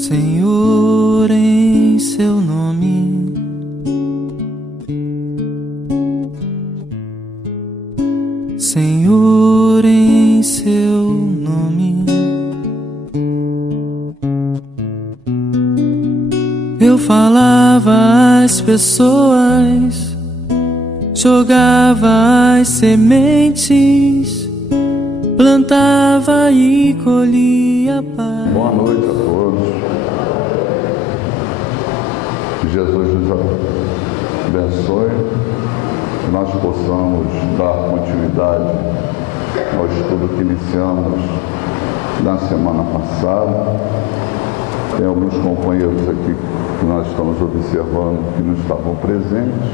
Senhor, em seu nome, Senhor, em seu nome, eu falava às pessoas, jogava as sementes, plantava e colhia paz. Boa noite a todos. Que Jesus nos abençoe, que nós possamos dar continuidade ao estudo que iniciamos na semana passada. Tem alguns companheiros aqui que nós estamos observando que não estavam presentes,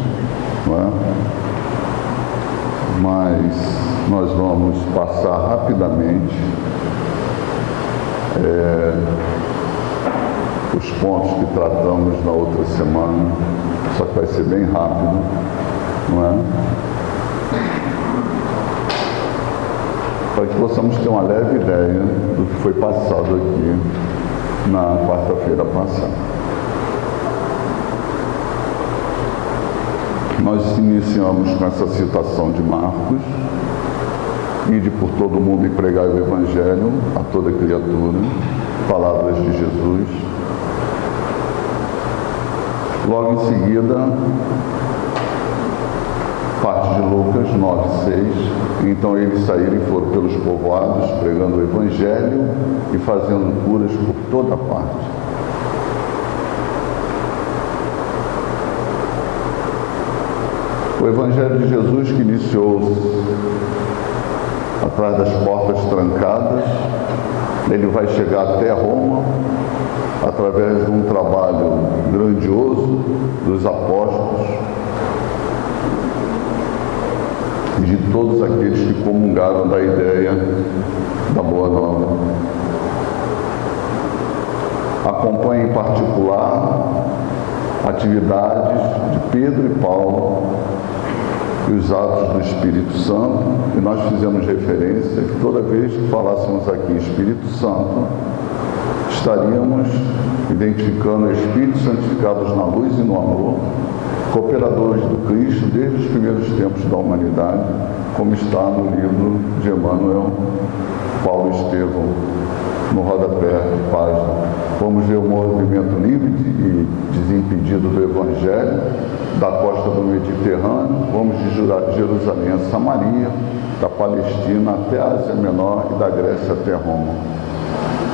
não é? Mas nós vamos passar rapidamente os pontos que tratamos na outra semana, só que vai ser bem rápido, não é? Para que possamos ter uma leve ideia do que foi passado aqui na quarta-feira passada. Nós iniciamos com essa citação de Marcos: ide por todo mundo e pregai o Evangelho a toda criatura, palavras de Jesus. Logo em seguida, parte de Lucas 9:6, então eles saíram e foram pelos povoados, pregando o Evangelho e fazendo curas por toda parte. O Evangelho de Jesus, que iniciou-se atrás das portas trancadas, ele vai chegar até Roma através de um trabalho grandioso dos apóstolos e de todos aqueles que comungaram da ideia da Boa Nova. Acompanhe em particular atividades de Pedro e Paulo e os atos do Espírito Santo, e nós fizemos referência que toda vez que falássemos aqui em Espírito Santo, estaríamos identificando espíritos santificados na luz e no amor, cooperadores do Cristo desde os primeiros tempos da humanidade, como está no livro de Emmanuel, Paulo Estevão, no rodapé de página. Vamos ver o movimento livre e desimpedido do Evangelho da costa do Mediterrâneo, vamos de Jerusalém a Samaria, da Palestina até a Ásia Menor e da Grécia até Roma.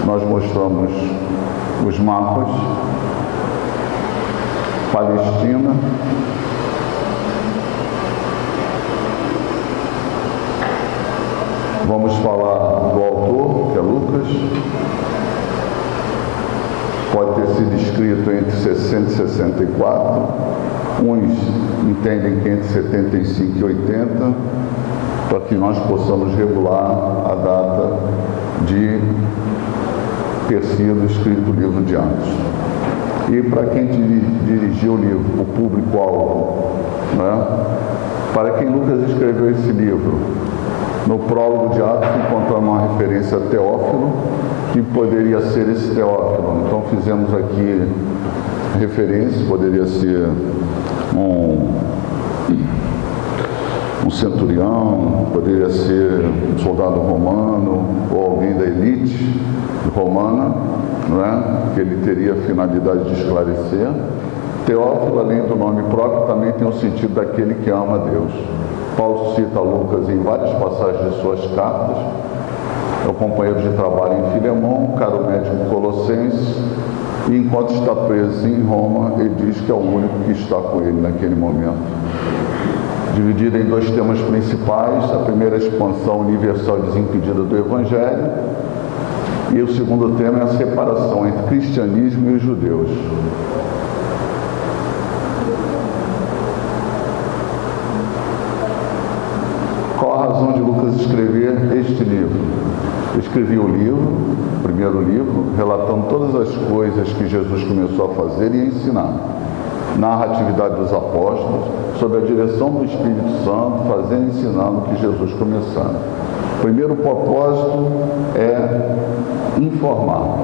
Nós mostramos os mapas. Palestina, vamos falar do autor, que é Lucas. Pode ter sido escrito entre 60 e 64, uns entendem que entre 75 e 80, para que nós possamos regular a data de ter sido escrito o livro de Atos. E para quem dirigiu o livro, o público-alvo, né? Para quem Lucas escreveu esse livro, no prólogo de Atos encontramos uma referência a Teófilo, que poderia ser esse Teófilo. Então fizemos aqui referência, poderia ser um centurião, poderia ser um soldado romano ou alguém da elite romana, não é? Que ele teria a finalidade de esclarecer. Teófilo, além do nome próprio, também tem o sentido daquele que ama a Deus. Paulo cita Lucas em várias passagens de suas cartas. É o companheiro de trabalho em Filemão, caro médico Colossenses, e enquanto está preso em Roma, ele diz que é o único que está com ele naquele momento. Dividido em dois temas principais: a primeira, a expansão universal e desimpedida do Evangelho, e o segundo tema é a separação entre o cristianismo e os judeus. Qual a razão de Lucas escrever este livro? Escrevi o livro, o primeiro livro, relatando todas as coisas que Jesus começou a fazer e a ensinar. Narra a atividade dos apóstolos, sob a direção do Espírito Santo, fazendo e ensinando o que Jesus começara. O primeiro propósito é informar.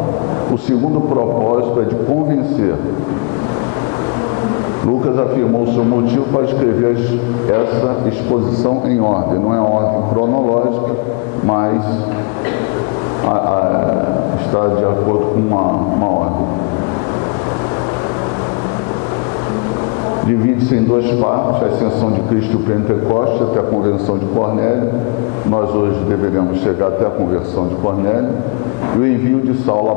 O segundo propósito é de convencer. Lucas afirmou o seu motivo para escrever essa exposição em ordem. Não é ordem cronológica, mas está de acordo com uma ordem. Divide-se em duas partes, a ascensão de Cristo e o Pentecostes até a conversão de Cornélio. Nós hoje deveremos chegar até a conversão de Cornélio. E o envio de Saulo a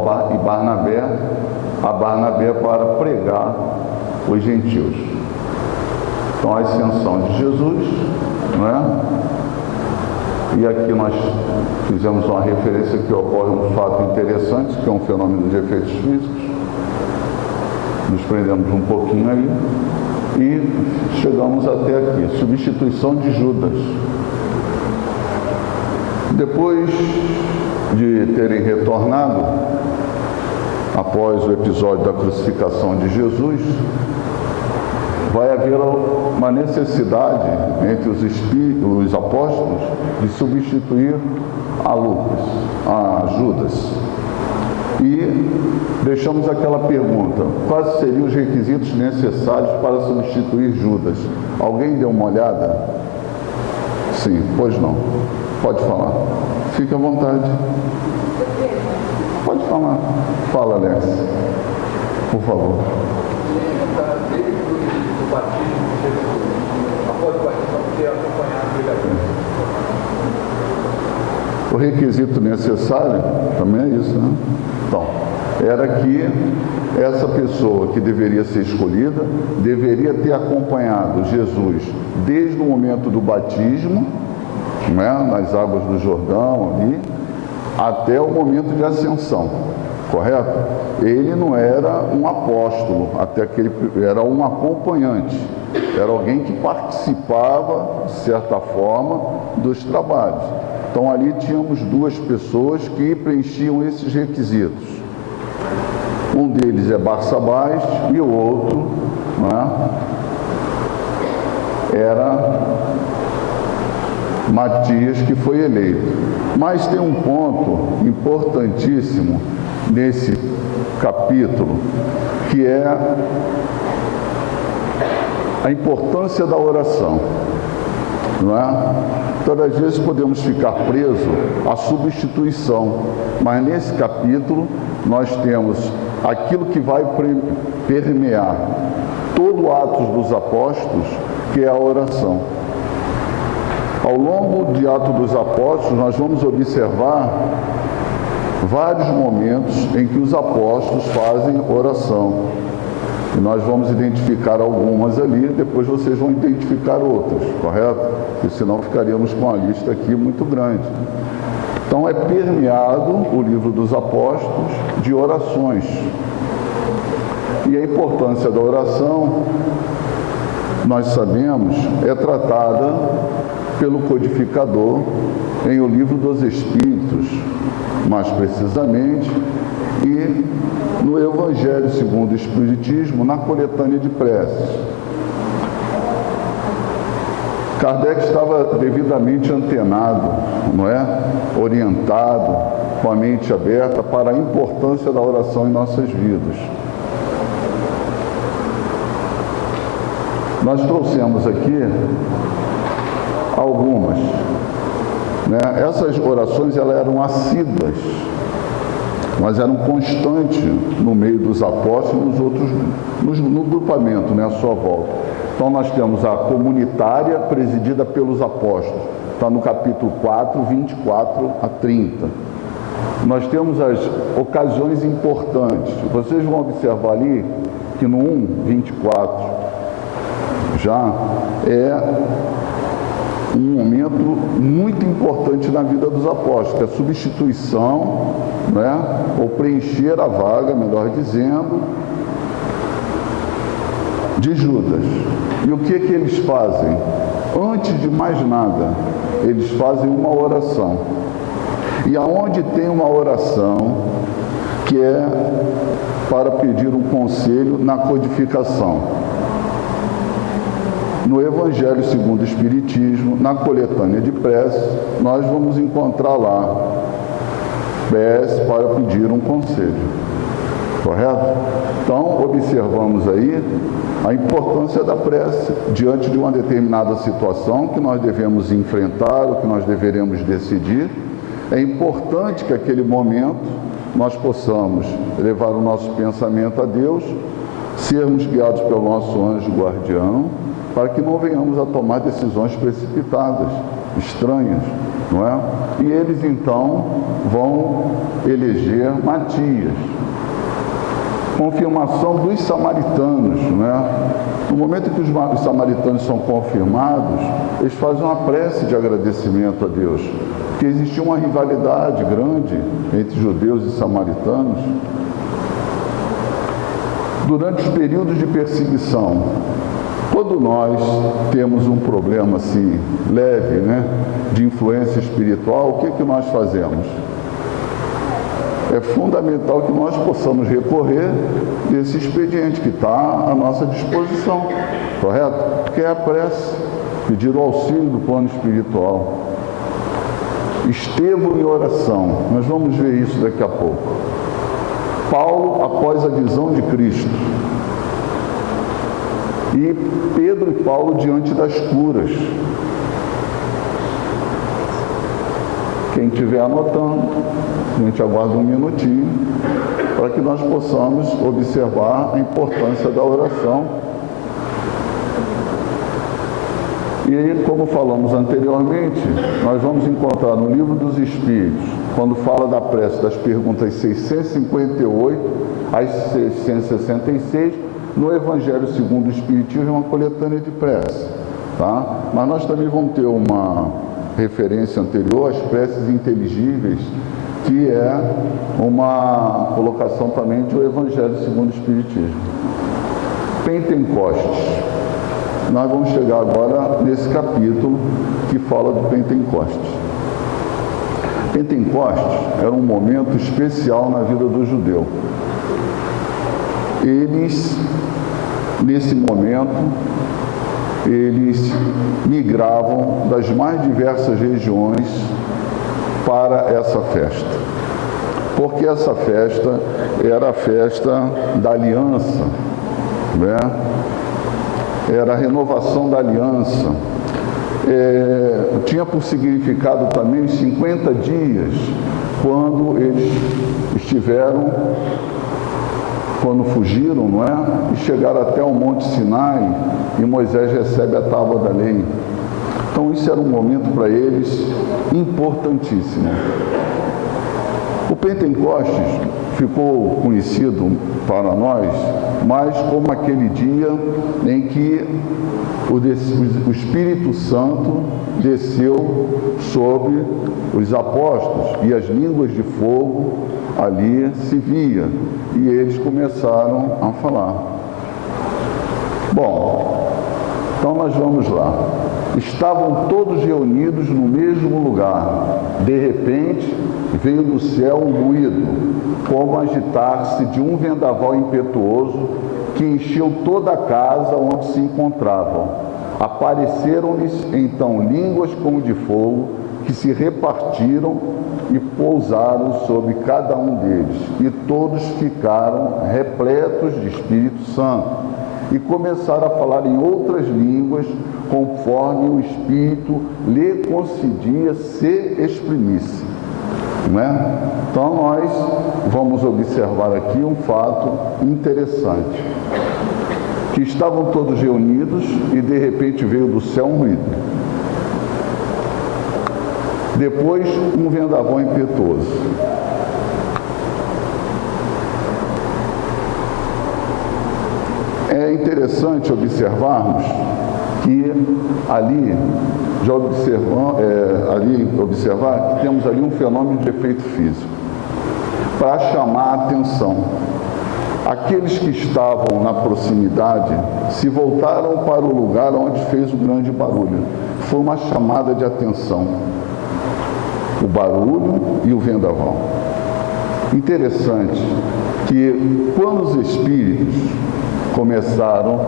Barnabé para pregar os gentios. Então, a ascensão de Jesus, não é? E aqui nós fizemos uma referência que ocorre um fato interessante, que é um fenômeno de efeitos físicos. Nos prendemos um pouquinho aí e chegamos até aqui. Substituição de Judas. Depois de terem retornado, após o episódio da crucificação de Jesus, vai haver uma necessidade entre os apóstolos de substituir a Judas. E deixamos aquela pergunta: quais seriam os requisitos necessários para substituir Judas? Alguém deu uma olhada? Sim, pois não. Pode falar. Fique à vontade. Pode falar. Fala, Alex. Por favor. O requisito necessário também é isso, né? Então, era que essa pessoa que deveria ser escolhida deveria ter acompanhado Jesus desde o momento do batismo, né, nas águas do Jordão ali, até o momento de ascensão, correto? Ele não era um apóstolo, até que ele era um acompanhante, era alguém que participava, de certa forma, dos trabalhos. Então ali tínhamos duas pessoas que preenchiam esses requisitos. Um deles é Barsabás e o outro, né, era Matias, que foi eleito. Mas tem um ponto importantíssimo nesse capítulo, que é a importância da oração, não é? Todas as vezes podemos ficar presos à substituição, mas nesse capítulo nós temos aquilo que vai permear todo o Atos dos Apóstolos, que é a oração. Ao longo de Atos dos Apóstolos, nós vamos observar vários momentos em que os apóstolos fazem oração. E nós vamos identificar algumas ali, depois vocês vão identificar outras, correto? Porque senão ficaríamos com a lista aqui muito grande. Então é permeado o livro dos apóstolos de orações. E a importância da oração, nós sabemos, é tratada pelo codificador em O Livro dos Espíritos, mais precisamente, e no Evangelho segundo o Espiritismo, na coletânea de preces. Kardec estava devidamente antenado, não é? Orientado, com a mente aberta para a importância da oração em nossas vidas. Nós trouxemos aqui algumas, né? Essas orações elas eram assíduas, mas eram constantes no meio dos apóstolos e nos outros, no grupamento, né, à sua volta. Então nós temos a comunitária presidida pelos apóstolos, está no capítulo 4, 24 a 30. Nós temos as ocasiões importantes. Vocês vão observar ali que no 1, 24 já é um momento muito importante na vida dos apóstolos, que é a substituição, né, ou preencher a vaga, melhor dizendo, de Judas. E o que eles fazem? Antes de mais nada, eles fazem uma oração. E aonde tem uma oração, que é para pedir um conselho na codificação. No Evangelho segundo o Espiritismo, na coletânea de preces, nós vamos encontrar lá prece para pedir um conselho. Correto? Então, observamos aí a importância da prece diante de uma determinada situação que nós devemos enfrentar, o que nós deveremos decidir. É importante que aquele momento nós possamos levar o nosso pensamento a Deus, sermos guiados pelo nosso anjo guardião, para que não venhamos a tomar decisões precipitadas, estranhas, não é? E eles então vão eleger Matias. Confirmação dos samaritanos, não é? No momento que os samaritanos são confirmados, eles fazem uma prece de agradecimento a Deus, porque existia uma rivalidade grande entre judeus e samaritanos. Durante os períodos de perseguição, quando nós temos um problema assim leve, né, de influência espiritual, o que é que nós fazemos? É fundamental que nós possamos recorrer desse expediente que está à nossa disposição, correto? Que é a prece, pedir o auxílio do plano espiritual. Estevão em oração, nós vamos ver isso daqui a pouco. Paulo após a visão de Cristo. E Pedro e Paulo diante das curas. Quem estiver anotando, a gente aguarda um minutinho, para que nós possamos observar a importância da oração. E aí, como falamos anteriormente, nós vamos encontrar no Livro dos Espíritos, quando fala da prece das perguntas 658 às 666, no Evangelho segundo o Espiritismo é uma coletânea de prece, tá? Mas nós também vamos ter uma referência anterior às preces inteligíveis, que é uma colocação também do Evangelho segundo o Espiritismo. Pentecostes. Nós vamos chegar agora nesse capítulo que fala do Pentecostes. Pentecostes era um momento especial na vida do judeu. Eles, nesse momento, eles migravam das mais diversas regiões para essa festa. Porque essa festa era a festa da aliança, né? Era a renovação da aliança. Tinha por significado também os 50 dias, quando eles quando fugiram, não é? E chegaram até o Monte Sinai, e Moisés recebe a tábua da lei. Então isso era um momento para eles importantíssimo. O Pentecostes ficou conhecido para nós, mas como aquele dia em que o Espírito Santo desceu sobre os apóstolos e as línguas de fogo ali se via e eles começaram a falar. Bom, então nós vamos lá. Estavam todos reunidos no mesmo lugar. De repente, veio do céu um ruído, como agitar-se de um vendaval impetuoso que encheu toda a casa onde se encontravam. Apareceram-lhes então línguas como de fogo, que se repartiram e pousaram sobre cada um deles. E todos ficaram repletos de Espírito Santo e começaram a falar em outras línguas, conforme o Espírito lhe concedia se exprimisse. Não é? Então nós vamos observar aqui um fato interessante, que estavam todos reunidos e de repente veio do céu um ruído. Depois um vendaval impetuoso. É interessante observarmos que ali, observar que temos ali um fenômeno de efeito físico, para chamar a atenção. Aqueles que estavam na proximidade se voltaram para o lugar onde fez o grande barulho. Foi uma chamada de atenção. O barulho e o vendaval. Interessante que quando os espíritos começaram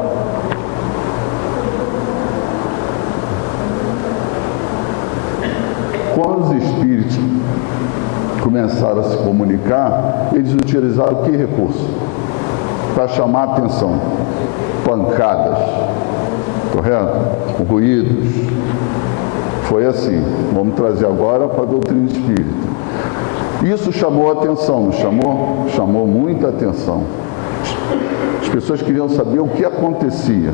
começaram a se comunicar, eles utilizaram que recurso? Para chamar a atenção. Pancadas, correto? Ruídos. Foi assim. Vamos trazer agora para a doutrina espírita. Isso chamou a atenção, não chamou? Chamou muita atenção. As pessoas queriam saber o que acontecia.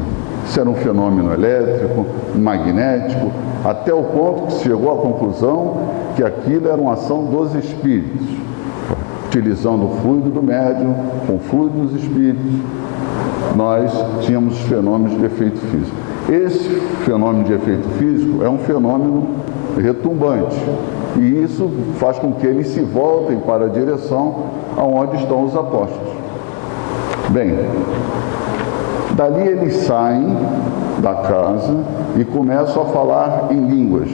Se era um fenômeno elétrico, magnético, até o ponto que se chegou à conclusão que aquilo era uma ação dos espíritos, utilizando o fluido do médium, com o fluido dos espíritos, nós tínhamos os fenômenos de efeito físico. Esse fenômeno de efeito físico é um fenômeno retumbante, e isso faz com que eles se voltem para a direção aonde estão os apóstolos. Bem, dali eles saem da casa e começam a falar em línguas.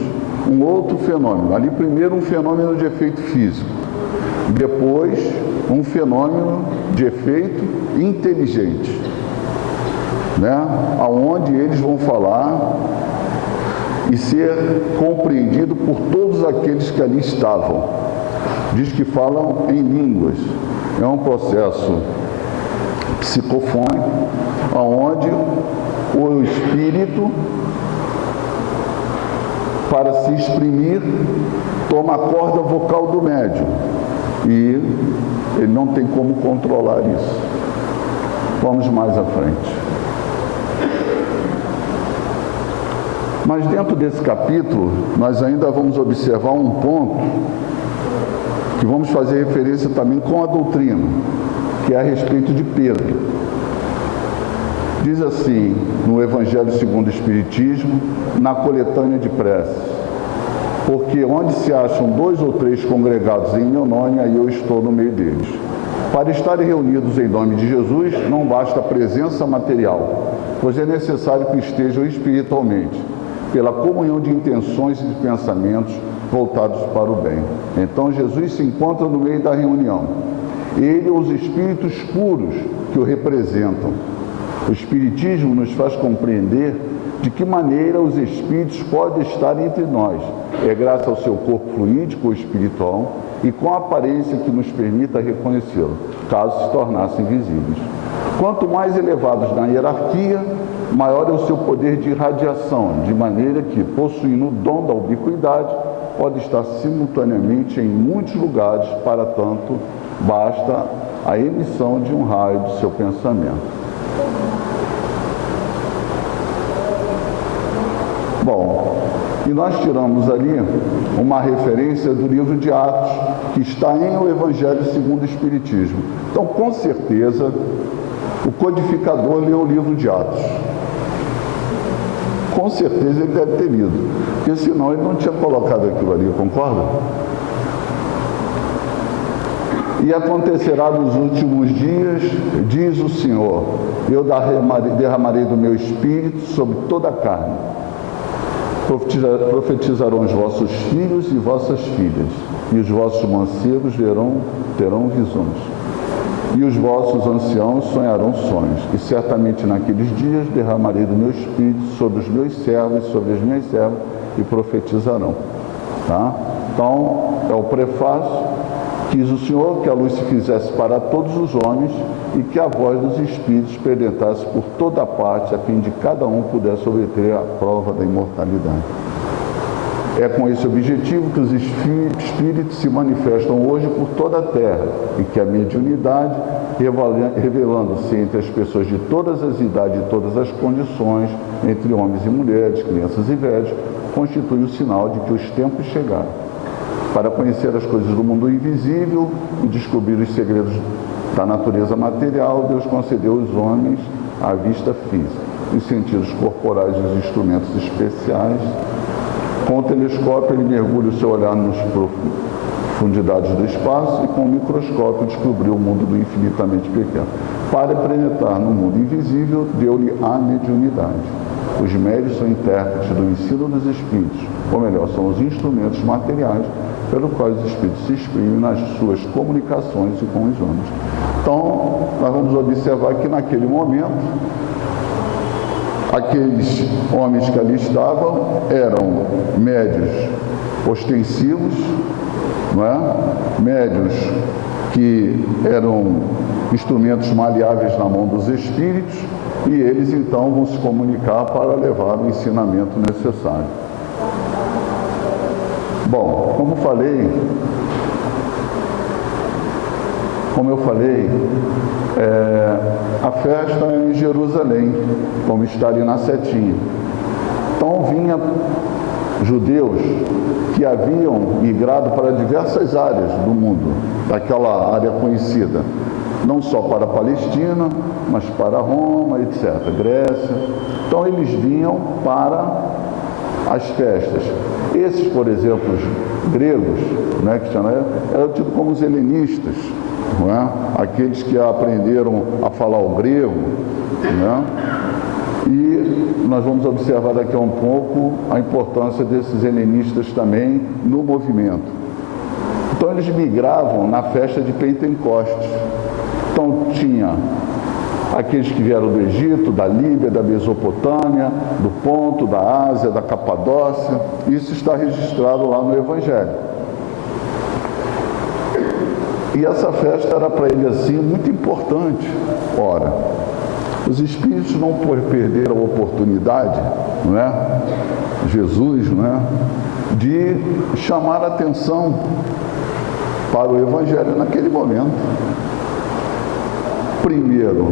Um outro fenômeno. Ali primeiro um fenômeno de efeito físico. Depois um fenômeno de efeito inteligente. Aonde eles vão falar e ser compreendido por todos aqueles que ali estavam. Diz que falam em línguas. É um processo psicofônico, onde o espírito, para se exprimir, toma a corda vocal do médium e ele não tem como controlar isso. Vamos mais à frente. Mas dentro desse capítulo, nós ainda vamos observar um ponto que vamos fazer referência também com a doutrina, que é a respeito de Pedro. Diz assim, no Evangelho segundo o Espiritismo, na coletânea de preces: porque onde se acham 2 ou 3 congregados em meu nome, aí eu estou no meio deles. Para estarem reunidos em nome de Jesus, não basta a presença material, pois é necessário que estejam espiritualmente, pela comunhão de intenções e de pensamentos voltados para o bem. Então Jesus se encontra no meio da reunião. Ele ou os espíritos puros que o representam. O Espiritismo nos faz compreender de que maneira os espíritos podem estar entre nós. É graças ao seu corpo fluídico ou espiritual e com a aparência que nos permita reconhecê-lo, caso se tornassem visíveis. Quanto mais elevados na hierarquia, maior é o seu poder de irradiação, de maneira que, possuindo o dom da ubiquidade, pode estar simultaneamente em muitos lugares, para tanto, basta a emissão de um raio do seu pensamento. Bom, e nós tiramos ali uma referência do livro de Atos, que está em o Evangelho segundo o Espiritismo. Então, com certeza, o codificador leu o livro de Atos. Com certeza ele deve ter lido, porque senão ele não tinha colocado aquilo ali, concorda? E acontecerá nos últimos dias, diz o Senhor, eu derramarei do meu espírito sobre toda a carne. Profetizarão os vossos filhos e vossas filhas, e os vossos mancebos terão visões, e os vossos anciãos sonharão sonhos, e certamente naqueles dias derramarei do meu espírito sobre os meus servos, sobre as minhas servas, e profetizarão. Tá? Então, é o prefácio. Quis o Senhor que a luz se fizesse para todos os homens e que a voz dos espíritos penetrasse por toda a parte, a fim de cada um pudesse obter a prova da imortalidade. É com esse objetivo que os espíritos se manifestam hoje por toda a terra e que a mediunidade, revelando-se entre as pessoas de todas as idades e todas as condições, entre homens e mulheres, crianças e velhos, constitui o sinal de que os tempos chegaram. Para conhecer as coisas do mundo invisível e descobrir os segredos da natureza material, Deus concedeu aos homens a vista física, os sentidos corporais e os instrumentos especiais. Com o telescópio, ele mergulha o seu olhar nas profundidades do espaço e com o microscópio descobriu o mundo do infinitamente pequeno. Para penetrar no mundo invisível, deu-lhe a mediunidade. Os médios são intérpretes do ensino dos espíritos, ou melhor, são os instrumentos materiais pelo qual os espíritos se exprimem nas suas comunicações e com os homens. Então, nós vamos observar que naquele momento, aqueles homens que ali estavam eram médios ostensivos, não é? Médiuns que eram instrumentos maleáveis na mão dos espíritos, e eles então vão se comunicar para levar o ensinamento necessário. Bom, como eu falei, a festa é em Jerusalém, como está ali na setinha. Então vinha judeus que haviam migrado para diversas áreas do mundo, daquela área conhecida, não só para a Palestina, mas para Roma, etc., Grécia. Então eles vinham para as festas. Esses, por exemplo, os gregos, né, que eram tipo como os helenistas, não é? Aqueles que aprenderam a falar o grego, né? E nós vamos observar daqui a um pouco a importância desses helenistas também no movimento. Então eles migravam na festa de Pentecostes. Então tinha aqueles que vieram do Egito, da Líbia, da Mesopotâmia, do Ponto, da Ásia, da Capadócia. Isso está registrado lá no Evangelho. E essa festa era para ele assim muito importante. Ora, os espíritos não perderam a oportunidade, não é? Jesus, não é? De chamar a atenção para o Evangelho naquele momento. Primeiro,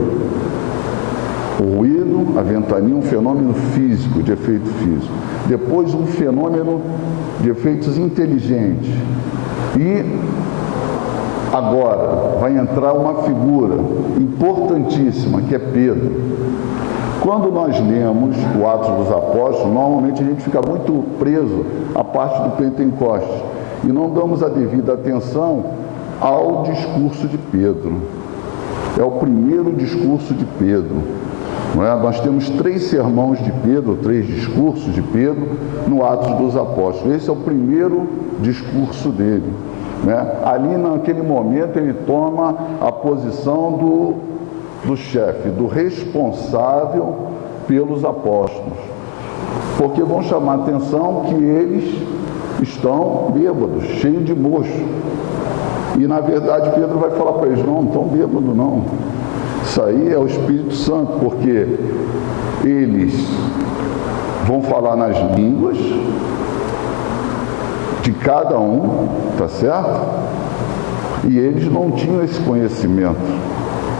o ruído, a ventania, um fenômeno físico, de efeito físico. Depois, um fenômeno de efeitos inteligentes. E agora vai entrar uma figura importantíssima, que é Pedro. Quando nós lemos o Atos dos Apóstolos, normalmente a gente fica muito preso à parte do Pentecostes e não damos a devida atenção ao discurso de Pedro. É o primeiro discurso de Pedro. Não é? Nós temos 3 sermões de Pedro, 3 discursos de Pedro no Atos dos Apóstolos. Esse é o primeiro discurso dele. Né? Ali, naquele momento, ele toma a posição do chefe, do responsável pelos apóstolos. Porque vão chamar a atenção que eles estão bêbados, cheios de mocho. E, na verdade, Pedro vai falar para eles, não estão bêbados, não. Isso aí é o Espírito Santo, porque eles vão falar nas línguas de cada um, tá certo? E eles não tinham esse conhecimento.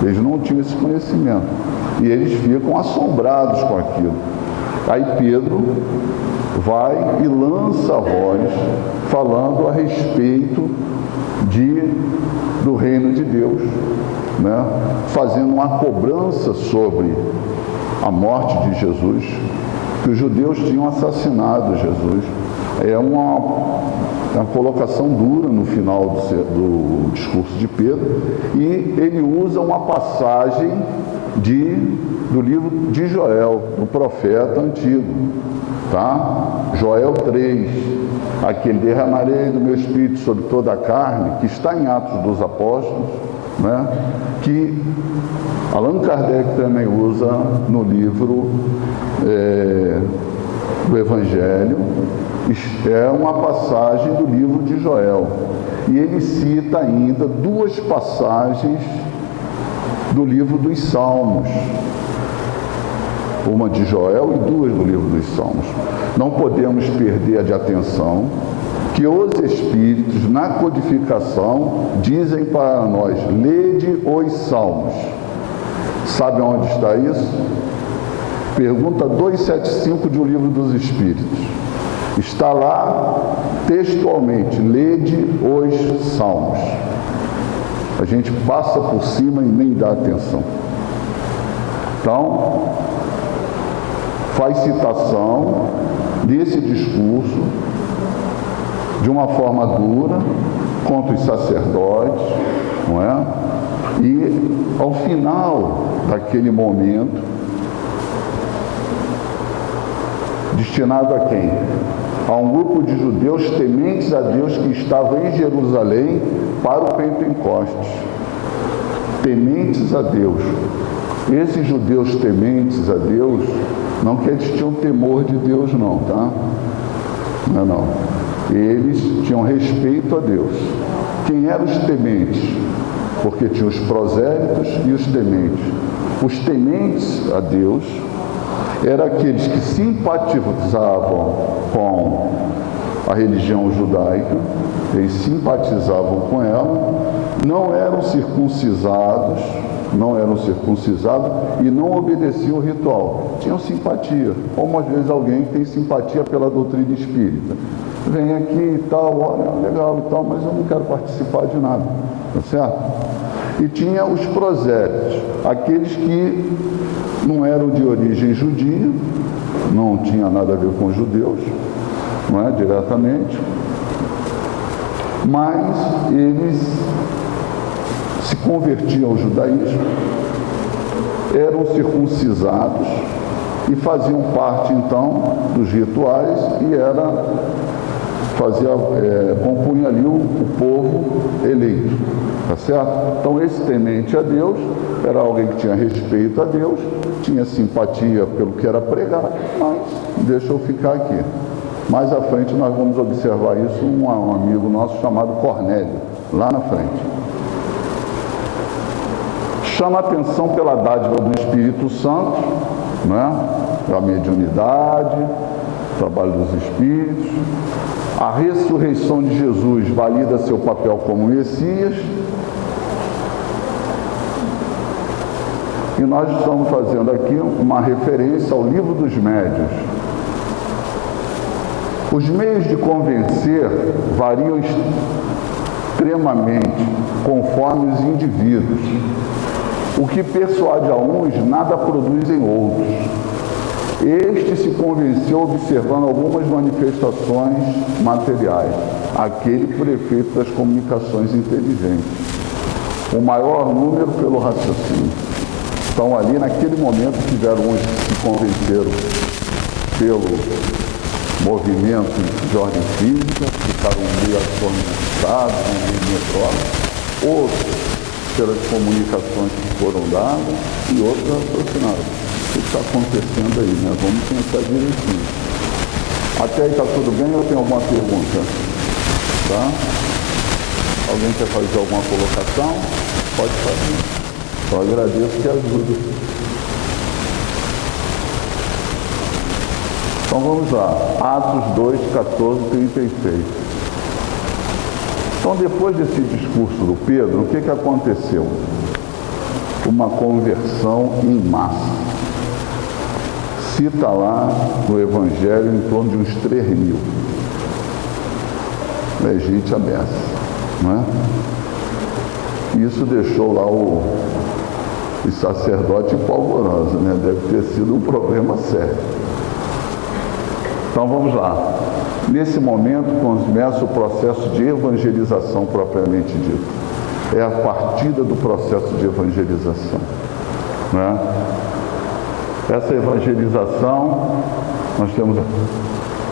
Eles não tinham esse conhecimento. E eles ficam assombrados com aquilo. Aí Pedro vai e lança a voz falando a respeito do reino de Deus, né? Fazendo uma cobrança sobre a morte de Jesus, que os judeus tinham assassinado Jesus. É uma colocação dura no final do discurso de Pedro, e ele usa uma passagem do livro de Joel, do profeta antigo, tá? Joel 3, aquele derramarei do meu espírito sobre toda a carne, que está em Atos dos Apóstolos, né? Que Allan Kardec também usa no livro do Evangelho. É uma passagem do livro de Joel. E ele cita ainda 2 passagens do livro dos Salmos. Uma de Joel e 2 do livro dos Salmos. Não podemos perder de atenção que os Espíritos, na codificação, dizem para nós, lede os Salmos. Sabe onde está isso? Pergunta 275 de O Livro dos Espíritos. Está lá textualmente, lede os Salmos. A gente passa por cima e nem dá atenção. Então, faz citação desse discurso de uma forma dura contra os sacerdotes, não é? E ao final daquele momento, destinado a quem? A um grupo de judeus tementes a Deus que estavam em Jerusalém para o Pentecostes. Tementes a Deus. Esses judeus tementes a Deus, não que eles tinham temor de Deus não, tá? Não. eles tinham respeito a Deus. Quem eram os tementes? Porque tinha os prosélitos e os tementes. Os tementes a Deus eram aqueles que simpatizavam com a religião judaica, eles simpatizavam com ela, não eram circuncisados e não obedeciam o ritual. Tinham simpatia, como às vezes alguém que tem simpatia pela doutrina espírita. Vem aqui e tal, olha, legal e tal, mas eu não quero participar de nada, tá certo? E tinha os prosélitos, aqueles que não eram de origem judia, não tinha nada a ver com os judeus, não é, diretamente, mas eles se convertiam ao judaísmo, eram circuncisados e faziam parte então dos rituais e compunha ali o povo eleito, tá certo? Então esse temente a Deus era alguém que tinha respeito a Deus, tinha simpatia pelo que era pregado, mas deixa eu ficar aqui. Mais à frente nós vamos observar isso um amigo nosso chamado Cornélio, lá na frente. Chama a atenção pela dádiva do Espírito Santo, né? A mediunidade, o trabalho dos Espíritos. A ressurreição de Jesus valida seu papel como Messias. E nós estamos fazendo aqui uma referência ao Livro dos Médiuns. Os meios de convencer variam extremamente conforme os indivíduos. O que persuade a uns, nada produz em outros. Este se convenceu observando algumas manifestações materiais, aquele por efeito das comunicações inteligentes. O maior número pelo raciocínio. Então ali naquele momento tiveram uns que se convenceram pelo movimento de ordem física, ficaram meio atormentados, meio medrosos, outros pelas comunicações que foram dadas e outros raciocinados. O que está acontecendo aí, né? Vamos pensar direitinho. Até aí está tudo bem ou tem alguma pergunta? Tá? Alguém quer fazer alguma colocação? Pode fazer. Só agradeço que ajuda. Então vamos lá. Atos 2, 14, 36. Então, depois desse discurso do Pedro, o que aconteceu? Uma conversão em massa. Cita lá no Evangelho em torno de uns 3.000. É gente aberta, não é? Isso deixou lá o sacerdote polvoroso, né? Deve ter sido um problema sério. Então, vamos lá. Nesse momento começa o processo de evangelização propriamente dito. É a partida do processo de evangelização, né? Essa evangelização, nós temos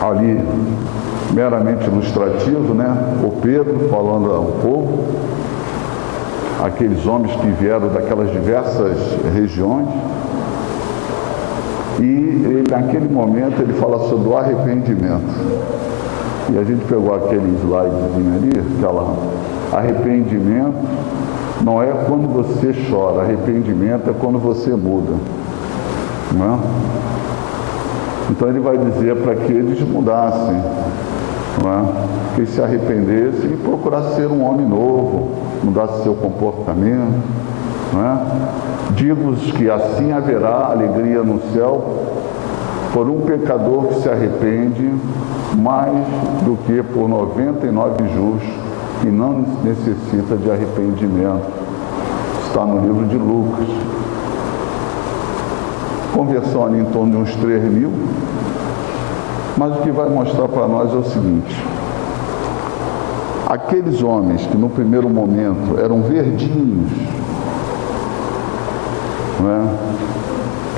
ali meramente ilustrativo, né? O Pedro falando ao povo, aqueles homens que vieram daquelas diversas regiões, e ele, naquele momento ele fala sobre o arrependimento. E a gente pegou aquele slidezinho ali, aquela arrependimento não é quando você chora, arrependimento é quando você muda, não é? Então ele vai dizer para que eles mudassem, não é? Que eles se arrependessem e procurassem ser um homem novo, mudasse seu comportamento, não é? Digo-vos que assim haverá alegria no céu por um pecador que se arrepende, mais do que por 99 justos que não necessita de arrependimento. Está no livro de Lucas. Conversão ali em torno de uns 3.000, mas o que vai mostrar para nós é o seguinte: aqueles homens que no primeiro momento eram verdinhos, não é?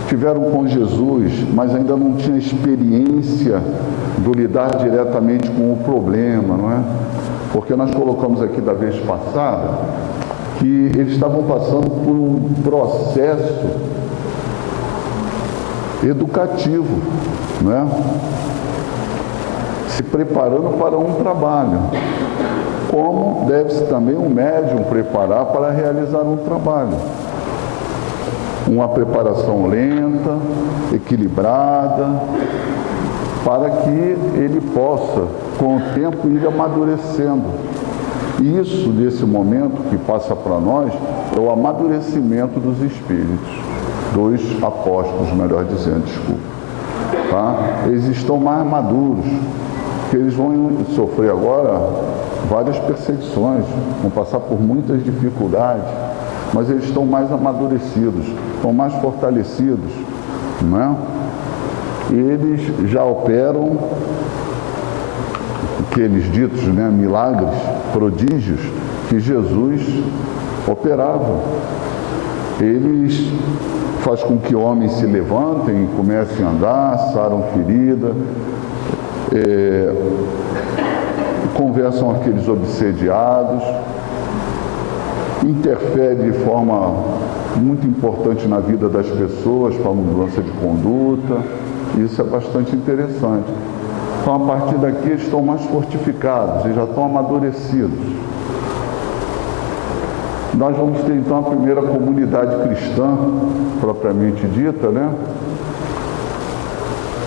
Estiveram com Jesus, mas ainda não tinha experiência do lidar diretamente com o problema, não é? Porque nós colocamos aqui da vez passada que eles estavam passando por um processo educativo, não é? se preparando para um trabalho, como deve-se também um médium preparar para realizar um trabalho. Uma preparação lenta, equilibrada, para que ele possa, com o tempo, ir amadurecendo. Isso, nesse momento que passa para nós, é o amadurecimento dos espíritos, dos apóstolos, melhor dizendo, desculpa. Tá? Eles estão mais maduros, porque eles vão sofrer agora várias perseguições, vão passar por muitas dificuldades, mas eles estão mais amadurecidos, estão mais fortalecidos, não é? Eles já operam aqueles ditos, né, milagres, prodígios que Jesus operava. Eles fazem com que homens se levantem e comecem a andar, saram ferida, conversam aqueles obsediados, interfere de forma muito importante na vida das pessoas para a mudança de conduta. Isso é bastante interessante. Então, a partir daqui, eles estão mais fortificados e já estão amadurecidos. Nós vamos ter, então, a primeira comunidade cristã, propriamente dita, né?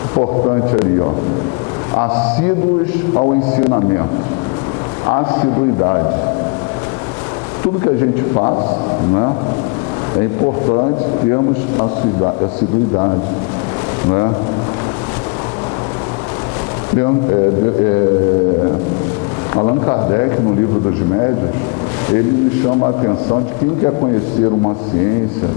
Importante ali, ó. Assíduos ao ensinamento. Assiduidade. Tudo que a gente faz, né? É importante termos assiduidade, né? Allan Kardec, no livro dos Médiuns, ele nos chama a atenção de quem quer conhecer uma ciência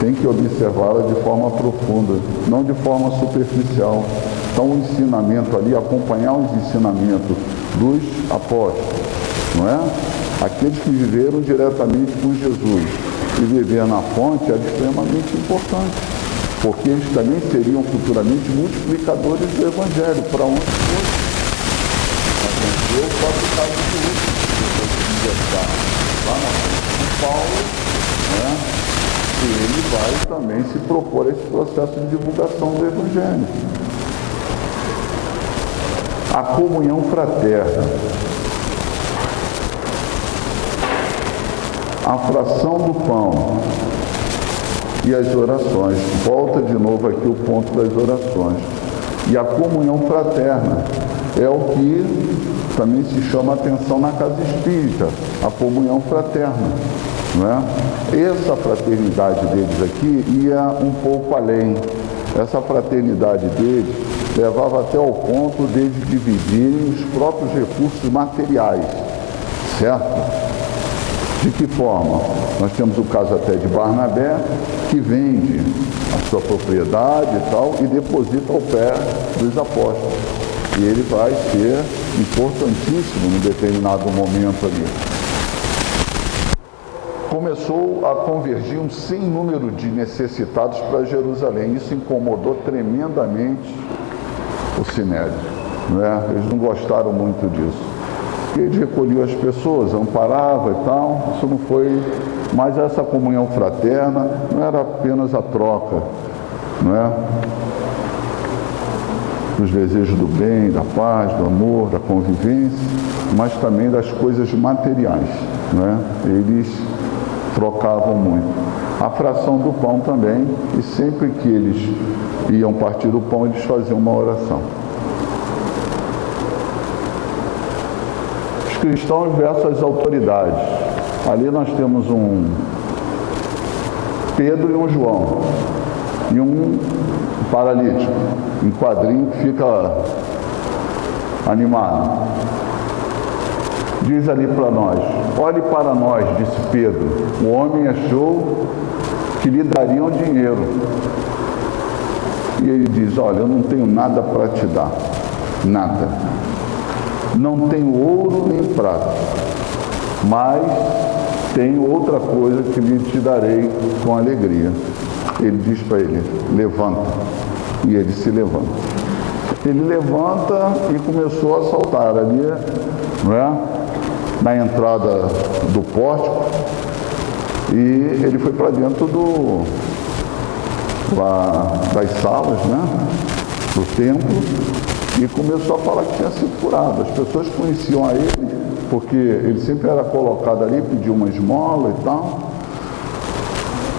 tem que observá-la de forma profunda, não de forma superficial. Então, o ensinamento ali, acompanhar os ensinamentos dos apóstolos, não é? Aqueles que viveram diretamente com Jesus e viver na fonte é extremamente importante, porque eles também seriam futuramente multiplicadores do Evangelho, para onde for. Eu faço o caso de hoje, estar lá na frente do Paulo, né? E ele vai também se propor a esse processo de divulgação do Evangelho. A comunhão fraterna, a fração do pão e as orações. Volta de novo aqui o ponto das orações. E a comunhão fraterna é o que também se chama a atenção na casa espírita, a comunhão fraterna, não é? Essa fraternidade deles aqui ia um pouco além. Essa fraternidade deles levava até ao ponto de dividirem os próprios recursos materiais, certo? De que forma? Nós temos o caso até de Barnabé, que vende a sua propriedade e tal, e deposita ao pé dos apóstolos. E ele vai ser importantíssimo num determinado momento ali. Começou a convergir um sem número de necessitados para Jerusalém. Isso incomodou tremendamente o Sinédrio, né? Eles não gostaram muito disso. Ele recolheu as pessoas, amparava e tal, isso não foi, mas essa comunhão fraterna não era apenas a troca, não é? Dos desejos do bem, da paz, do amor, da convivência, mas também das coisas materiais, não é? Eles trocavam muito. A fração do pão também, e sempre que eles iam partir o pão, eles faziam uma oração. Cristãos versus autoridades. Ali nós temos um Pedro e um João e um paralítico, um quadrinho que fica animado. Diz ali para nós: olhe para nós, disse Pedro. O homem achou que lhe dariam dinheiro. E ele diz: olha, eu não tenho nada para te dar, nada. Não tenho ouro nem prata, mas tenho outra coisa que lhe te darei com alegria. Ele diz para ele: levanta. E ele se levanta. Ele levanta e começou a saltar ali, não é? Na entrada do pórtico, e ele foi para dentro das salas, né? Do templo. e começou a falar que tinha sido curado. As pessoas conheciam a ele, porque ele sempre era colocado ali, pedia uma esmola e tal.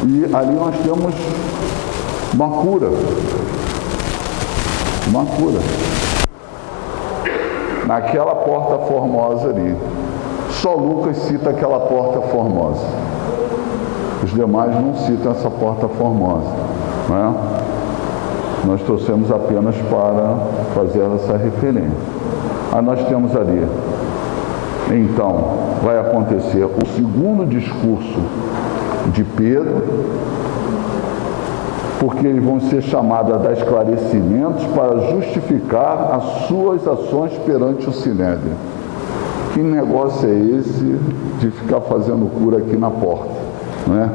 E ali nós temos uma cura. Uma cura. Naquela porta formosa ali. Só Lucas cita aquela porta formosa. Os demais não citam essa porta formosa, né? Nós trouxemos apenas para fazer essa referência. Aí nós temos ali, então, vai acontecer o segundo discurso de Pedro, porque eles vão ser chamados a dar esclarecimentos para justificar as suas ações perante o Sinédrio. Que negócio é esse de ficar fazendo cura aqui na porta, né?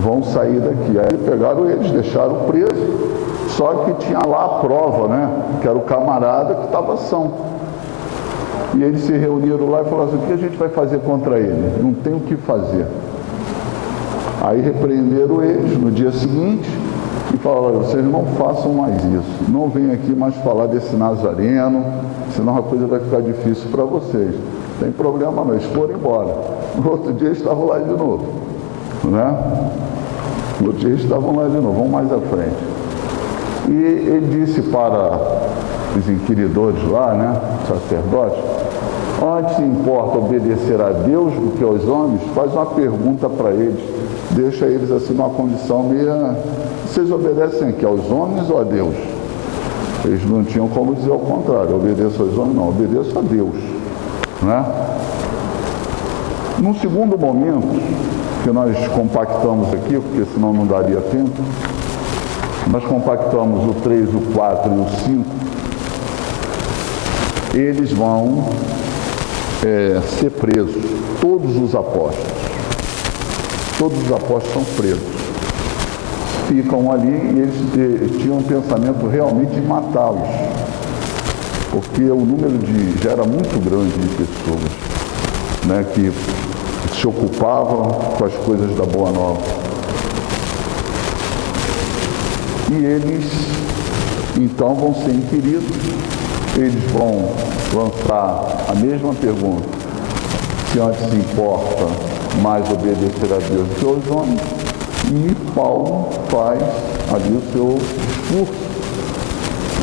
Vão sair daqui. Aí pegaram eles, deixaram preso, só que tinha lá a prova, né? Que era o camarada que estava são. E eles se reuniram lá e falaram assim: o que a gente vai fazer contra ele? Não tem o que fazer. Aí repreenderam eles no dia seguinte e falaram: vocês não façam mais isso, não venham aqui mais falar desse Nazareno, senão a coisa vai ficar difícil para vocês. Não tem problema não, eles foram embora. No outro dia eles estavam lá de novo, né? No outro dia eles estavam lá de novo, vamos mais à frente. E ele disse para os inquiridores lá, né, sacerdotes: antes importa obedecer a Deus do que aos homens. Faz uma pergunta para eles, deixa eles assim numa condição meio: vocês obedecem aqui aos homens ou a Deus? Eles não tinham como dizer ao contrário: obedeço aos homens, não, obedeço a Deus, né? Num segundo momento, que nós compactamos aqui, porque senão não daria tempo, nós compactamos o 3, o 4 e o 5, eles vão ser presos, todos os apóstolos. Todos os apóstolos são presos. Ficam ali e eles tinham um pensamento realmente de matá-los, porque o número já era muito grande de pessoas, né, que se ocupavam com as coisas da Boa Nova. E eles, então, vão ser inquiridos, eles vão lançar a mesma pergunta: se antes se importa mais obedecer a Deus do que aos homens. E Paulo faz ali o seu discurso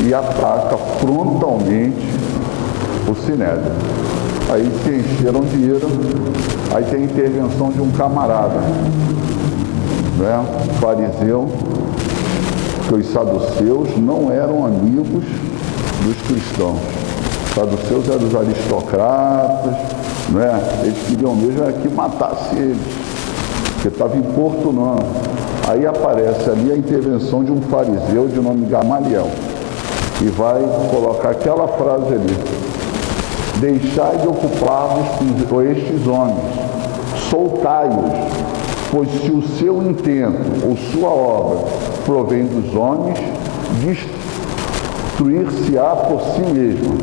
e ataca frontalmente o Sinédrio. Aí se encheram de ira, aí tem a intervenção de um camarada, né, fariseu, que os saduceus não eram amigos dos cristãos. Os saduceus eram os aristocratas, né? Eles queriam mesmo que matasse eles, porque estava importunando. Aí aparece ali a intervenção de um fariseu de nome Gamaliel, e vai colocar aquela frase ali: deixai de ocupar-vos com estes homens, soltai-os, pois se o seu intento ou sua obra provém dos homens, destruir-se-á por si mesmo.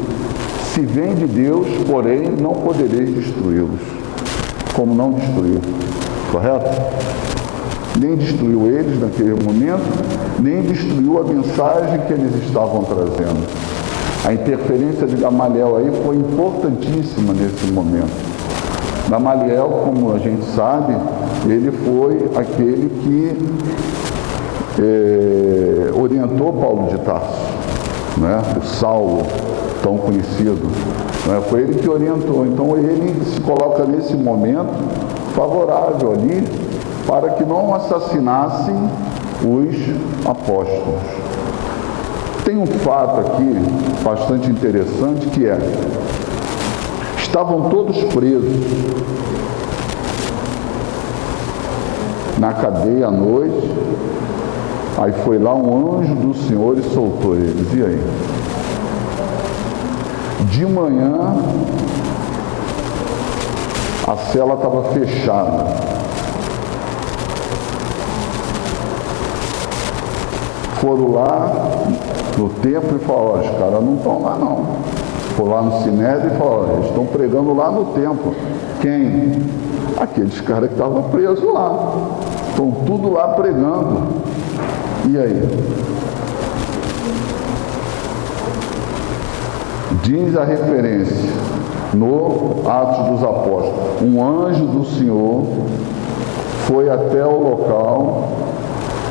Se vem de Deus, porém, não podereis destruí-los. Como não destruiu? Correto? Nem destruiu eles naquele momento, nem destruiu a mensagem que eles estavam trazendo. A interferência de Gamaliel aí foi importantíssima nesse momento. Gamaliel, como a gente sabe, ele foi aquele que orientou Paulo de Tarso, né? O Saulo, tão conhecido, né? Foi ele que orientou. Então ele se coloca nesse momento favorável ali para que não assassinassem os apóstolos. Tem um fato aqui bastante interessante, que estavam todos presos na cadeia à noite. Aí foi lá um anjo do Senhor e soltou eles. E aí? De manhã, a cela estava fechada. Foram lá no templo e falaram: os caras não estão lá não. Foram lá no Sinédrio e falaram: eles estão pregando lá no templo. Quem? Aqueles caras que estavam presos lá. Estão tudo lá pregando. E aí? Diz a referência no Atos dos Apóstolos: um anjo do Senhor foi até o local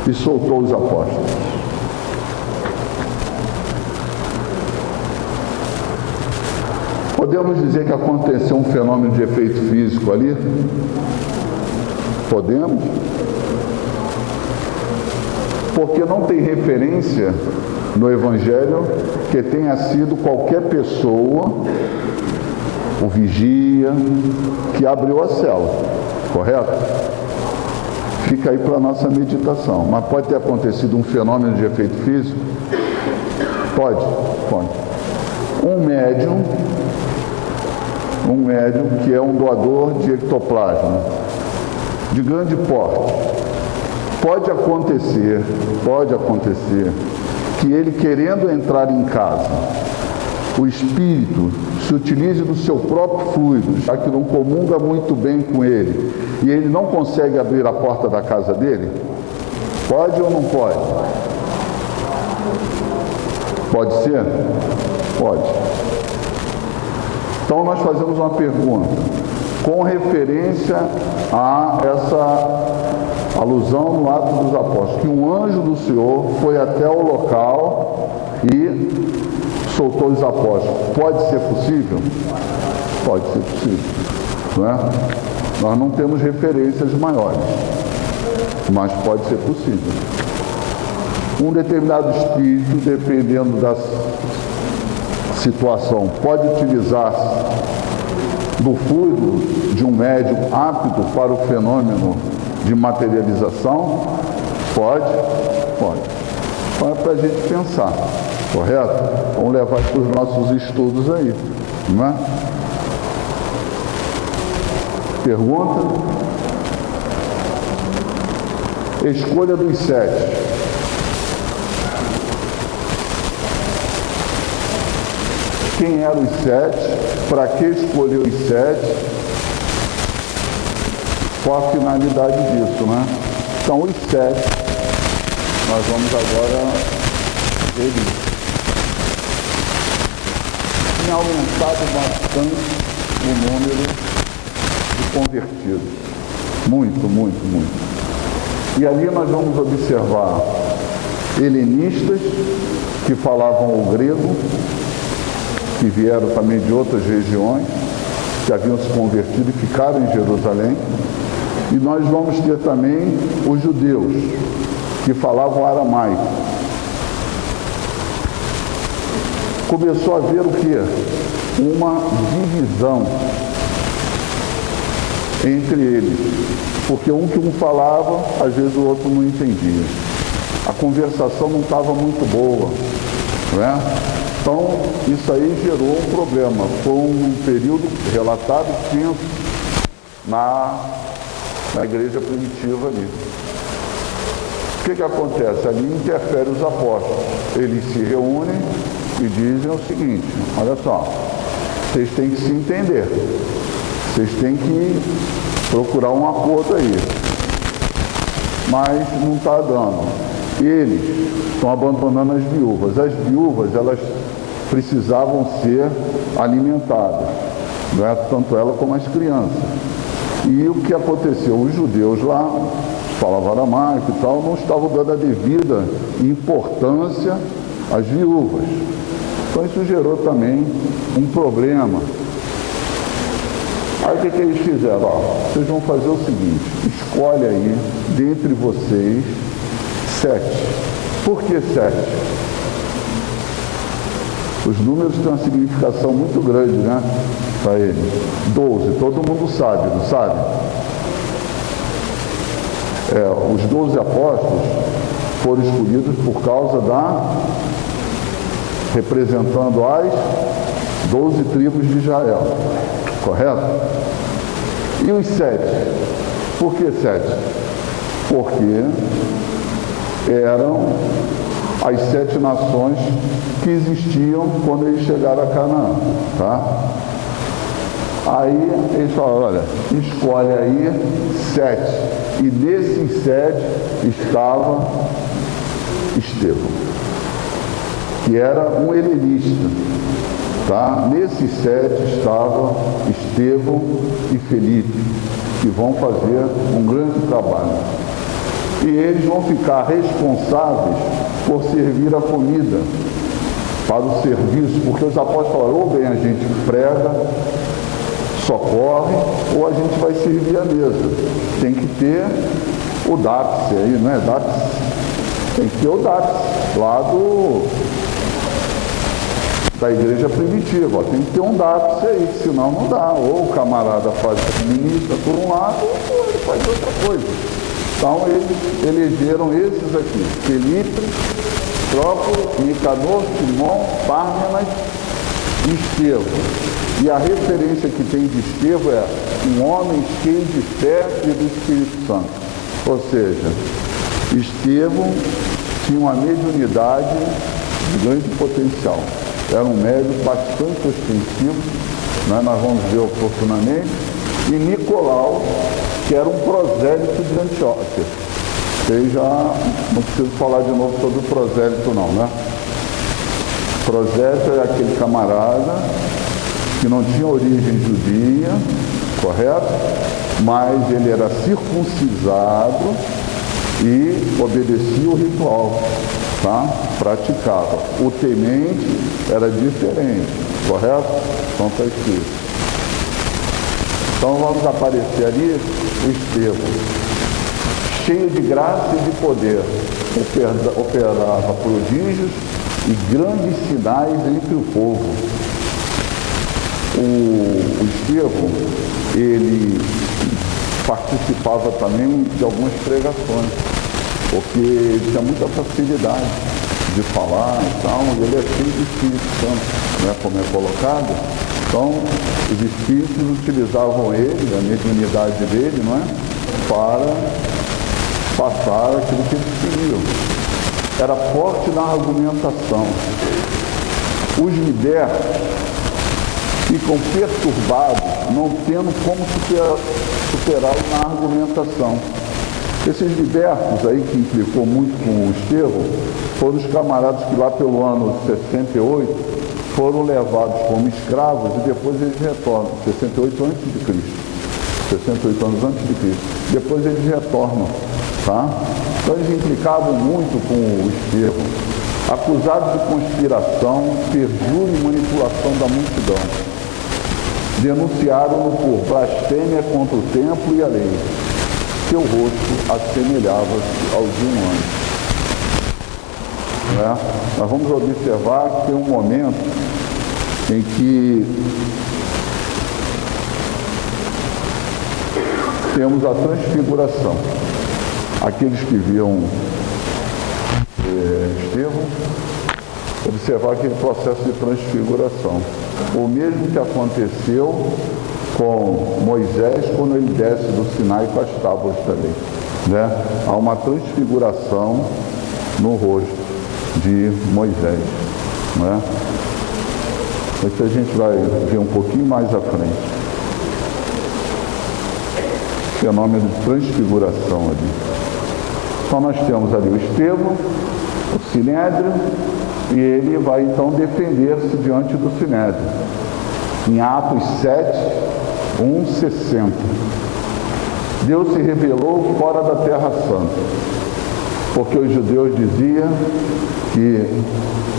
e soltou os apóstolos. Podemos dizer que aconteceu um fenômeno de efeito físico ali? Podemos? Porque não tem referência no Evangelho que tenha sido qualquer pessoa, o vigia, que abriu a cela, correto? Fica aí para a nossa meditação. Mas pode ter acontecido um fenômeno de efeito físico? Pode. Um médium que é um doador de ectoplasma, de grande porte. Pode acontecer que ele, querendo entrar em casa, o espírito se utilize do seu próprio fluido, já que não comunga muito bem com ele, e ele não consegue abrir a porta da casa dele? Pode ou não pode? Pode ser? Pode. Então nós fazemos uma pergunta com referência a essa alusão no Atos dos Apóstolos, que um anjo do Senhor foi até o local e soltou os apóstolos. Pode ser possível? Pode ser possível, não é? Nós não temos referências maiores, mas pode ser possível. Um determinado espírito, dependendo da situação, pode utilizar-se do fluido de um médium apto para o fenômeno de materialização? Pode. Então é para a gente pensar, correto? Vamos levar para os nossos estudos aí, não é? Pergunta? Escolha dos 7. Quem eram os 7? Para que escolher os 7? Qual a finalidade disso, né? Então, os 7, nós vamos agora ver isso. Tem aumentado bastante o número de convertidos. Muito. E ali nós vamos observar helenistas que falavam o grego, que vieram também de outras regiões, que haviam se convertido e ficaram em Jerusalém. E nós vamos ter também os judeus, que falavam aramaico. Começou a haver o quê? Uma divisão entre eles, porque um falava, às vezes o outro não entendia. A conversação não estava muito boa, não é? Então, isso aí gerou um problema. Foi um período relatado tenso na igreja primitiva ali. O que acontece? Ali interfere os apóstolos. Eles se reúnem e dizem o seguinte: olha só, vocês têm que se entender. Vocês têm que procurar um acordo aí. Mas não está dando. Eles estão abandonando as viúvas. As viúvas, elas precisavam ser alimentadas, não é? Tanto ela como as crianças. E o que aconteceu? Os judeus lá, falavam aramaico e tal, não estavam dando a devida importância às viúvas. Então isso gerou também um problema. Aí o que eles fizeram? Vocês vão fazer o seguinte: escolhe aí, dentre vocês, 7. Por que 7? Os números têm uma significação muito grande, né? Para eles. 12, todo mundo sabe, não sabe? Os 12 apóstolos foram escolhidos por causa representando as 12 tribos de Israel, correto? E os 7? Por que 7? Porque eram as 7 nações que existiam quando eles chegaram a Canaã, tá? Aí eles falaram: olha, escolhe aí 7. E nesses 7 estava Estevão, que era um helenista. Tá? Nesses 7 estavam Estevão e Felipe, que vão fazer um grande trabalho. E eles vão ficar responsáveis por servir a comida para o serviço, porque os apóstolos falaram, ou bem a gente prega, socorre, ou a gente vai servir a mesa. Tem que ter o DAPS aí, não é DAPS? Tem que ter o DAPS lá da igreja primitiva, ó. Tem que ter um DAPS aí, senão não dá. Ou o camarada faz ministra por um lado, ou ele faz outra coisa. Então eles elegeram esses aqui, Felipe, Prócoro, Nicanor, Timão, Pármenas e Estevão. E a referência que tem de Estevão é um homem cheio de fé e do Espírito Santo. Ou seja, Estevão tinha uma mediunidade de grande potencial. Era um médium bastante ostensivo, né? Nós vamos ver oportunamente. E Nicolau, que era um prosélito de Antioquia. Vocês já não preciso falar de novo sobre o prosélito não, né? Prosélito é aquele camarada que não tinha origem judia, correto? Mas ele era circuncisado e obedecia o ritual, tá? Praticava. O temente era diferente, correto? Então está escrito. Então vamos aparecer ali Estevão, cheio de graça e de poder, operava prodígios e grandes sinais entre o povo. O Estevão, ele participava também de algumas pregações, porque ele tinha muita facilidade de falar e tal, ele é cheio de Espírito Santo, né, como é colocado. Então, os Espíritos utilizavam ele, a mediunidade dele, não é, para passar aquilo que eles queriam. Era forte na argumentação. Os libertos ficam perturbados, não tendo como superá-lo na argumentação. Esses libertos aí, que implicou muito com o Estevão, foram os camaradas que lá pelo ano 68 foram levados como escravos e depois eles retornam, 68 a.C., 68 anos antes de Cristo. Depois eles retornam, tá? Então eles implicavam muito com o Estevão, acusados de conspiração, perjúrio e manipulação da multidão. Denunciaram-no por blasfêmia contra o templo e a lei. Seu rosto assemelhava-se ao de um anjo. Né? Nós vamos observar que tem um momento em que temos a transfiguração. Aqueles que viam Estevão, observar aquele processo de transfiguração. O mesmo que aconteceu com Moisés quando ele desce do Sinai com as tábuas da lei. Né? Há uma transfiguração no rosto de Moisés. Né? Isso a gente vai ver um pouquinho mais à frente. Fenômeno de transfiguração ali. Então nós temos ali o Estevão, o Sinédrio, e ele vai então defender-se diante do Sinédrio. Em Atos 7, 1:60. Deus se revelou fora da Terra Santa, porque os judeus diziam que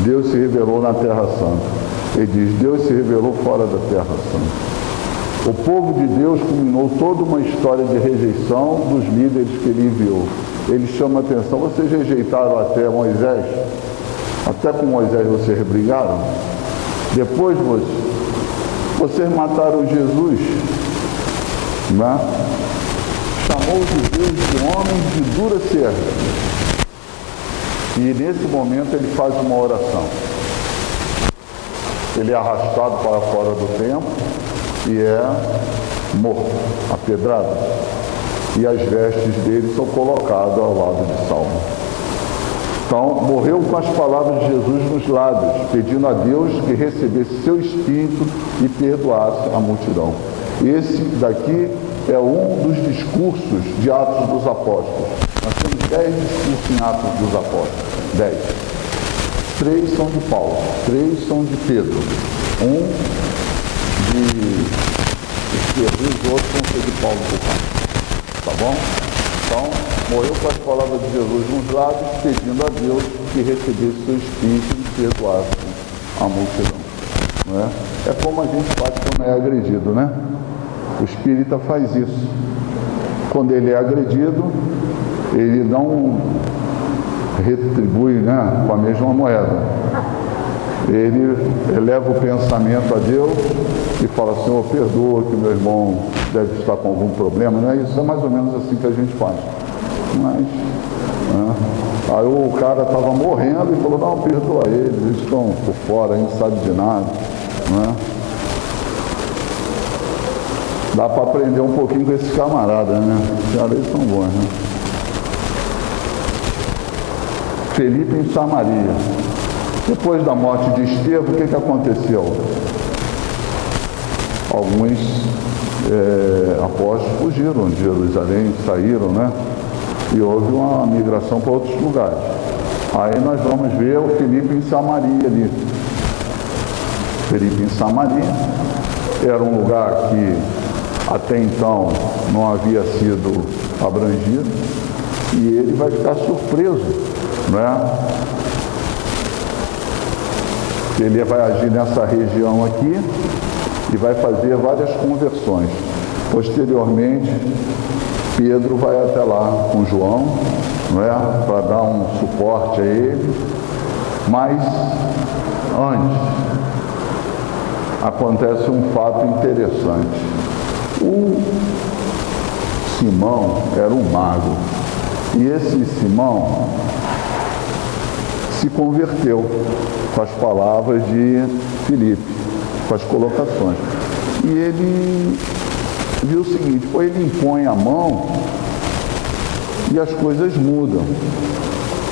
Deus se revelou na Terra Santa. Ele diz, Deus se revelou fora da Terra Santa. O povo de Deus culminou toda uma história de rejeição dos líderes que ele enviou. Ele chama a atenção, vocês rejeitaram até Moisés? Até com Moisés vocês brigaram? Depois vocês mataram Jesus, né? Chamou os judeus de homens de dura cerviz. E nesse momento ele faz uma oração. Ele é arrastado para fora do templo e é morto, apedrado. E as vestes dele são colocadas ao lado de Saulo. Então, morreu com as palavras de Jesus nos lábios, pedindo a Deus que recebesse seu espírito e perdoasse a multidão. Esse daqui é um dos discursos de Atos dos Apóstolos. Nós temos 10 discursos em Atos dos Apóstolos. 10. 3 são de Paulo, 3 são de Pedro. Um de Jesus, o outro com o de Paulo por cá. Tá bom? Então, morreu com as palavras de Jesus nos lábios, pedindo a Deus que recebesse seu Espírito e perdoasse a multidão. Não é? É como a gente faz quando é agredido, né? O espírita faz isso. Quando ele é agredido, ele não retribui, né, com a mesma moeda. Ele eleva o pensamento a Deus e fala: Senhor, perdoa que meu irmão deve estar com algum problema. Não é isso? É mais ou menos assim que a gente faz. Mas, né? Aí o cara estava morrendo e falou: não, perdoa eles estão por fora, a gente não sabe de nada. Né? Dá para aprender um pouquinho com esses camaradas, né? Os caras são bons, né? Felipe em Samaria. Depois da morte de Estevão, o que aconteceu? Alguns apóstolos fugiram de Jerusalém, saíram, né? E houve uma migração para outros lugares. Aí nós vamos ver o Felipe em Samaria ali. Felipe em Samaria era um lugar que até então não havia sido abrangido, e ele vai ficar surpreso, né? Ele vai agir nessa região aqui e vai fazer várias conversões. Posteriormente, Pedro vai até lá com João, não é? Para dar um suporte a ele. Mas antes acontece um fato interessante. O Simão era um mago, e esse Simão se converteu com as palavras de Filipe, com as colocações. E ele viu o seguinte: ou ele impõe a mão e as coisas mudam.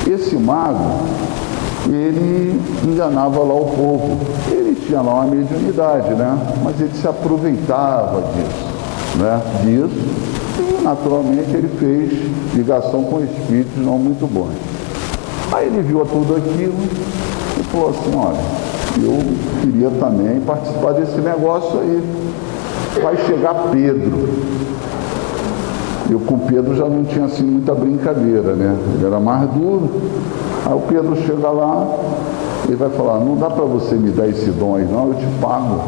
Esse mago, ele enganava lá o povo. Ele tinha lá uma mediunidade, né? Mas ele se aproveitava disso, né? E naturalmente ele fez ligação com espíritos não muito bons. Aí ele viu tudo aquilo e falou assim: olha, eu queria também participar desse negócio aí. Vai chegar Pedro. Eu com Pedro já não tinha assim muita brincadeira, né? Ele era mais duro. Aí o Pedro chega lá, ele vai falar: não dá para você me dar esse dom aí não, eu te pago.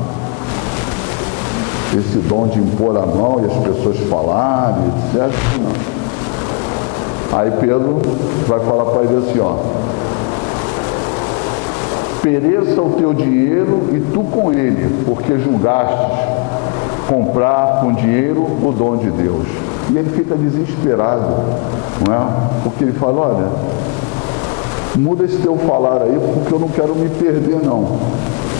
Esse dom de impor a mão e as pessoas falarem, etc. Não. Aí Pedro vai falar para ele assim: ó, pereça o teu dinheiro e tu com ele, porque julgastes comprar com dinheiro o dom de Deus. E ele fica desesperado, não é? Porque ele fala: olha, muda esse teu falar aí, porque eu não quero me perder não.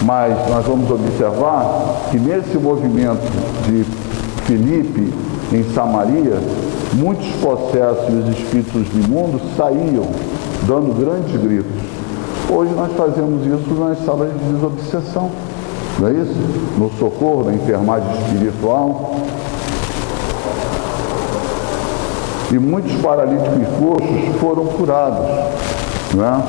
Mas nós vamos observar que nesse movimento de Filipe em Samaria, muitos processos e os espíritos do mundo saíam dando grandes gritos. Hoje nós fazemos isso nas salas de desobsessão, não é isso? No socorro, na enfermagem espiritual. E muitos paralíticos e coxos foram curados, não é?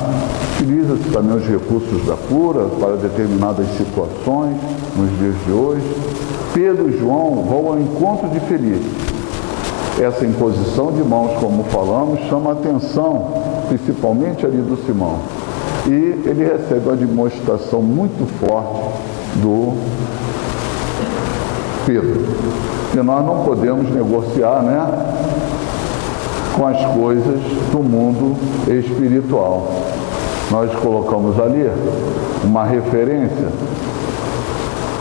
Utiliza-se também os recursos da cura para determinadas situações nos dias de hoje. Pedro e João vão ao encontro de Felipe. Essa imposição de mãos, como falamos, chama a atenção, principalmente ali do Simão. E ele recebe uma demonstração muito forte do Pedro. E nós não podemos negociar, né, com as coisas do mundo espiritual. Nós colocamos ali uma referência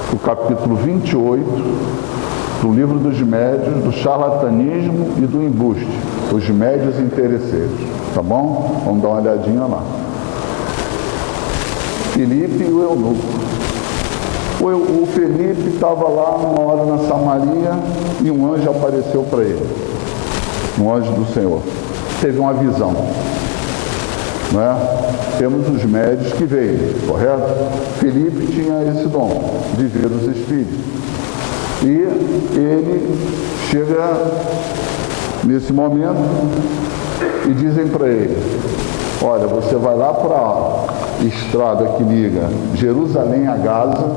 do capítulo 28 do livro dos médios, do charlatanismo e do embuste, os médios interesseiros, tá bom? Vamos dar uma olhadinha lá. Filipe e o eunuco. O Felipe estava lá uma hora na Samaria e um anjo apareceu para ele, um anjo do Senhor. Teve uma visão, não é? Temos os médios que veio, correto? Felipe tinha esse dom de ver os espíritos. E ele chega nesse momento e dizem para ele: olha, você vai lá para estrada que liga Jerusalém a Gaza,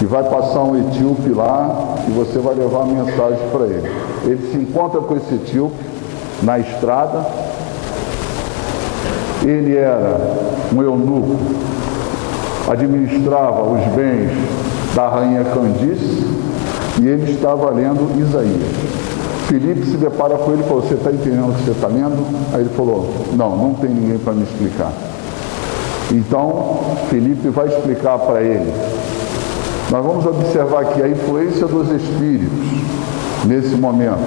e vai passar um etíope lá e você vai levar a mensagem para ele. Ele se encontra com esse etíope na estrada. Ele era um eunuco, administrava os bens da rainha Candice e ele estava lendo Isaías. Filipe se depara com ele e falou: você está entendendo o que você está lendo? Aí ele falou: não tem ninguém para me explicar. Então, Filipe vai explicar para ele. Nós vamos observar aqui a influência dos espíritos nesse momento.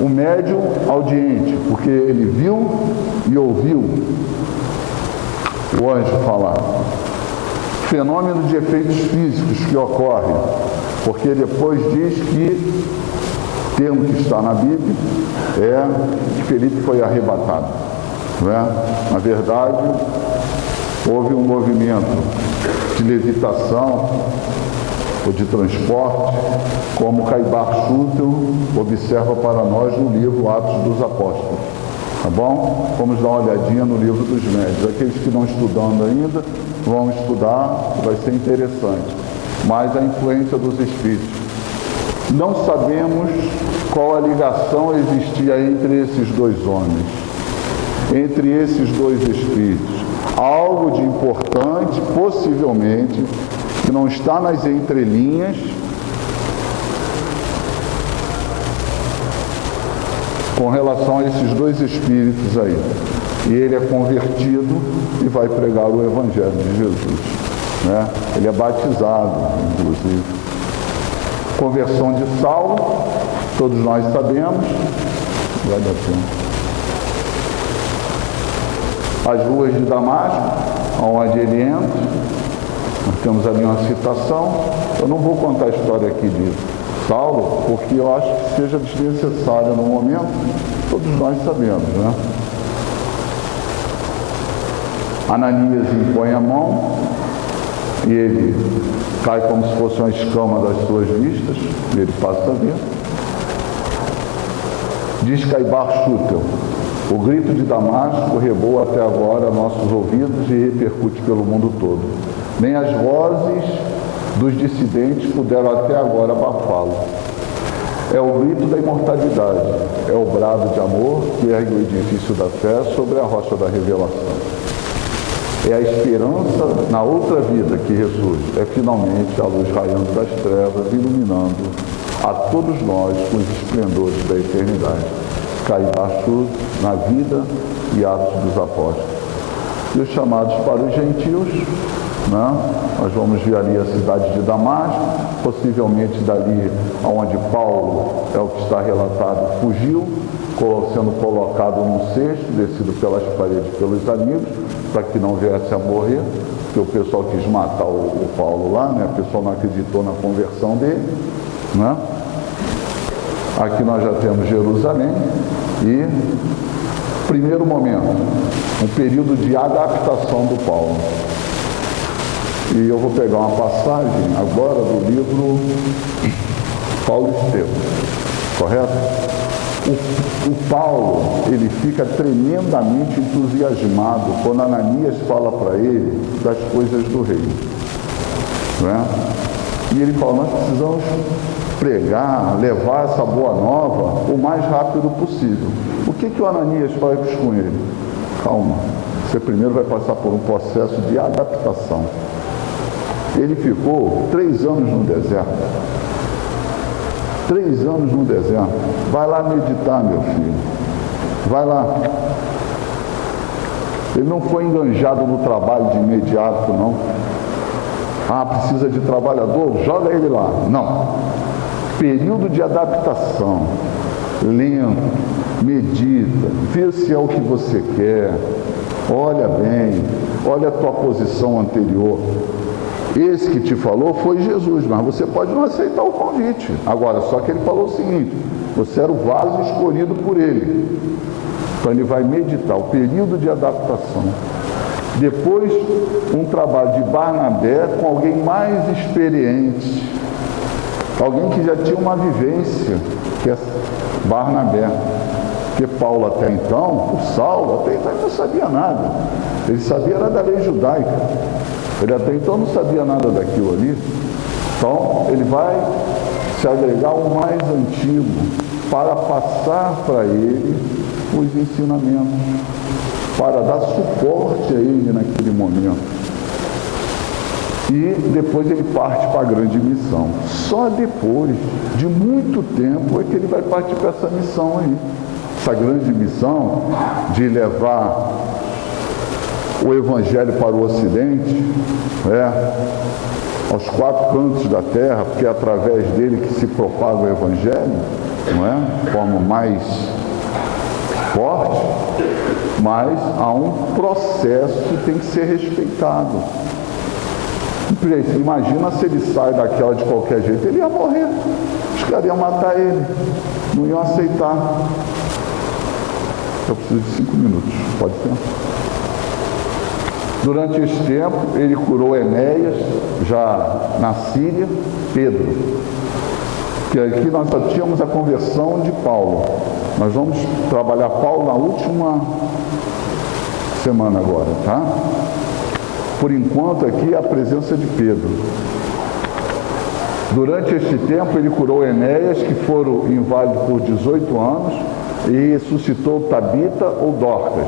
O médium audiente, porque ele viu e ouviu o anjo falar. Fenômeno de efeitos físicos que ocorre, porque depois diz que termo que está na Bíblia é que Felipe foi arrebatado, não é? Na verdade, houve um movimento de levitação ou de transporte, como Caibar Schutel observa para nós no livro Atos dos Apóstolos. Tá bom? Vamos dar uma olhadinha no livro dos médios. Aqueles que não estudando ainda, vão estudar, vai ser interessante. Mas a influência dos espíritos. Não sabemos qual a ligação existia entre esses dois homens, entre esses dois espíritos. Algo de importante, possivelmente, que não está nas entrelinhas, com relação a esses dois espíritos aí. E ele é convertido e vai pregar o Evangelho de Jesus, né? Ele é batizado, inclusive. Conversão de Saulo, todos nós sabemos, vai dar tempo. As ruas de Damasco, onde ele entra, nós temos ali uma citação. Eu não vou contar a história aqui de Saulo, porque eu acho que seja desnecessária no momento, todos nós sabemos, né? Ananias impõe a mão e ele cai como se fosse uma escama das suas vistas, e ele passa a ver. Diz Caibar Schutel: o grito de Damasco reboa até agora nossos ouvidos e repercute pelo mundo todo. Nem as vozes dos dissidentes puderam até agora abafá-lo. É o grito da imortalidade, é o brado de amor que ergue o edifício da fé sobre a rocha da revelação. É a esperança na outra vida que ressurge, é finalmente a luz raiando das trevas, iluminando a todos nós com os esplendores da eternidade. Caibar Schutel na vida e Atos dos Apóstolos. E os chamados para os gentios, né? Nós vamos ver ali a cidade de Damasco, possivelmente dali onde Paulo, é o que está relatado, fugiu, sendo colocado num cesto, descido pelas paredes pelos amigos, para que não viesse a morrer, porque o pessoal quis matar o Paulo lá, né? O pessoal não acreditou na conversão dele, né? Aqui nós já temos Jerusalém e, primeiro momento, um período de adaptação do Paulo. E eu vou pegar uma passagem agora do livro Paulo e Estevão, correto? O Paulo, ele fica tremendamente entusiasmado quando Ananias fala para ele das coisas do reino, né? E ele fala: nós precisamos pregar, levar essa boa nova o mais rápido possível. O que o Ananias faz com ele? Calma, você primeiro vai passar por um processo de adaptação. Ele ficou 3 anos no deserto. 3 anos no deserto. Vai lá meditar, meu filho. Vai lá. Ele não foi enganjado no trabalho de imediato, não. Ah, precisa de trabalhador? Joga ele lá. Não. Período de adaptação. Lento. Medita. Vê se é o que você quer. Olha bem. Olha a tua posição anterior. Esse que te falou foi Jesus, mas você pode não aceitar o convite. Agora, só que ele falou o seguinte: você era o vaso escolhido por ele. Então ele vai meditar o período de adaptação. Depois, um trabalho de Barnabé com alguém mais experiente, alguém que já tinha uma vivência, que é Barnabé. Porque Paulo até então, o Saulo, até então ele não sabia nada. Ele sabia era da lei judaica. Ele até então não sabia nada daquilo ali. Então, ele vai se agregar ao mais antigo para passar para ele os ensinamentos, para dar suporte a ele naquele momento. E depois ele parte para a grande missão. Só depois de muito tempo é que ele vai partir para essa missão aí. Essa grande missão de levar o Evangelho para o Ocidente, aos quatro cantos da terra, porque é através dele que se propaga o Evangelho, não é? De forma mais forte, mas há um processo que tem que ser respeitado. Imagina se ele sai daquela de qualquer jeito, ele ia morrer, os caras iam matar ele, não iam aceitar. Eu preciso de 5 minutos, pode ser? Durante esse tempo, ele curou Enéas, já na Síria, Pedro. Que aqui nós só tínhamos a conversão de Paulo. Nós vamos trabalhar Paulo na última semana agora, tá? Por enquanto aqui é a presença de Pedro. Durante este tempo ele curou Enéas, que foram inválidos por 18 anos, e ressuscitou Tabita ou Dorcas.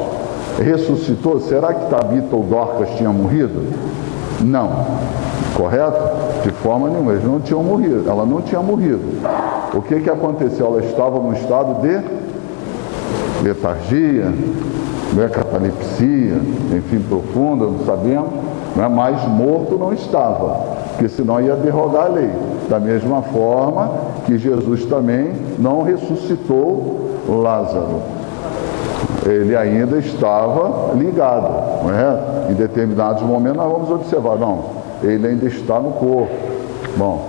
Ressuscitou, será que Tabita ou Dorcas tinham morrido? Não. Correto? De forma nenhuma, eles não tinham morrido, ela não tinha morrido. O que aconteceu? Ela estava num estado de letargia, catalepsia, enfim, profunda, não sabemos, mas morto não estava, porque senão ia derrogar a lei. Da mesma forma que Jesus também não ressuscitou Lázaro. Ele ainda estava ligado, não é? Em determinados momentos nós vamos observar, não, ele ainda está no corpo. Bom,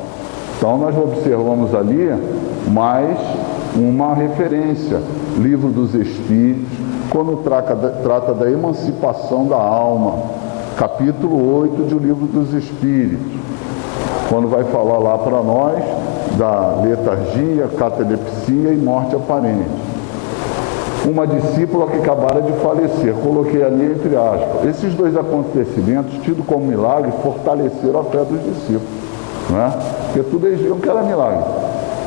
então nós observamos ali mais uma referência, Livro dos Espíritos, quando trata da emancipação da alma, capítulo 8 do Livro dos Espíritos, quando vai falar lá para nós da letargia, catalepsia e morte aparente. Uma discípula que acabara de falecer, coloquei ali entre aspas. Esses dois acontecimentos, tidos como milagre, fortaleceram a fé dos discípulos, não é? Porque tudo eles viam que era milagre.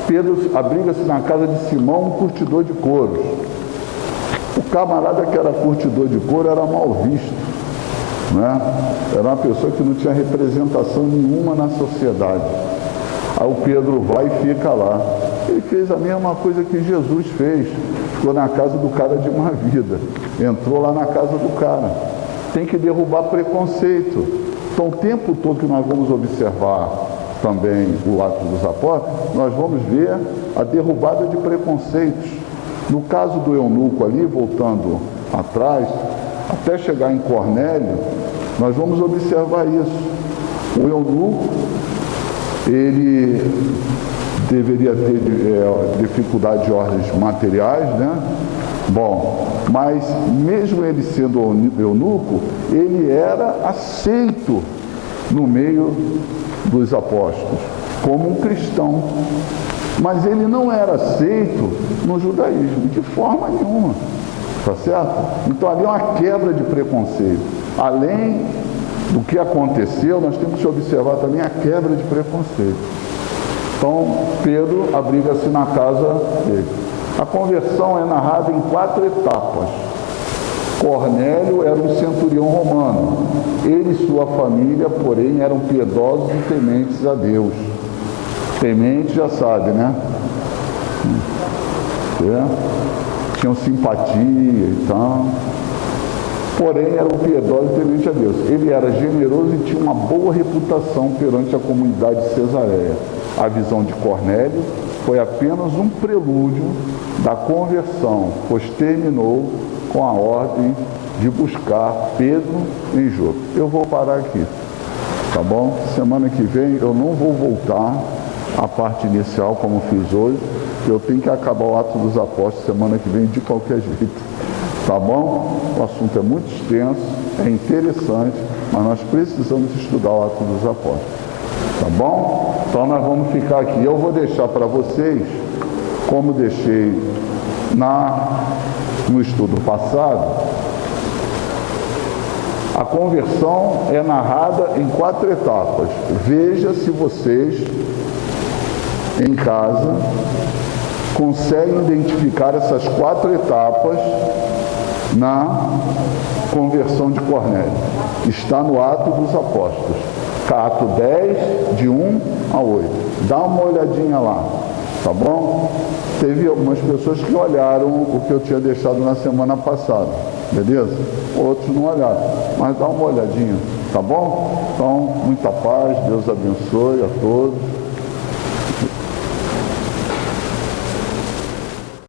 Pedro abriga-se na casa de Simão, um curtidor de couros. O camarada que era curtidor de couro era mal visto, né? Era uma pessoa que não tinha representação nenhuma na sociedade. Aí o Pedro vai e fica lá. Ele fez a mesma coisa que Jesus fez, ficou na casa do cara de má vida, entrou lá na casa do cara. Tem que derrubar preconceito. Então o tempo todo que nós vamos observar também o Atos dos Apóstolos, nós vamos ver a derrubada de preconceitos. No caso do eunuco ali, voltando atrás, até chegar em Cornélio, nós vamos observar isso. O eunuco, ele deveria ter dificuldade de ordens materiais, né? Bom, mas mesmo ele sendo eunuco, ele era aceito no meio dos apóstolos, como um cristão. Mas ele não era aceito no judaísmo, de forma nenhuma. Tá certo? Então ali é uma quebra de preconceito. Além do que aconteceu, nós temos que observar também a quebra de preconceito. Então, Pedro abriga-se na casa dele. A conversão é narrada em 4 etapas. Cornélio era um centurião romano. Ele e sua família, porém, eram piedosos e tementes a Deus. Temente já sabe, né? Tinham simpatia e tal. Porém, eram piedosos e tementes a Deus. Ele era generoso e tinha uma boa reputação perante a comunidade de Cesareia. A visão de Cornélio foi apenas um prelúdio da conversão, pois terminou com a ordem de buscar Pedro em Jope. Eu vou parar aqui, tá bom? Semana que vem eu não vou voltar à parte inicial como fiz hoje. Eu tenho que acabar o Atos dos Apóstolos semana que vem de qualquer jeito, tá bom? O assunto é muito extenso, é interessante, mas nós precisamos estudar o Atos dos Apóstolos, tá bom? Então nós vamos ficar aqui. Eu vou deixar para vocês, como deixei na no estudo passado, a conversão é narrada em 4 etapas. Veja se vocês, em casa, conseguem identificar essas 4 etapas na conversão de Cornélio. Está no Atos dos Apóstolos, Ato 10, de 1 a 8. Dá uma olhadinha lá, tá bom? Teve algumas pessoas que olharam o que eu tinha deixado na semana passada, beleza? Outros não olharam, mas dá uma olhadinha, tá bom? Então, muita paz, Deus abençoe a todos.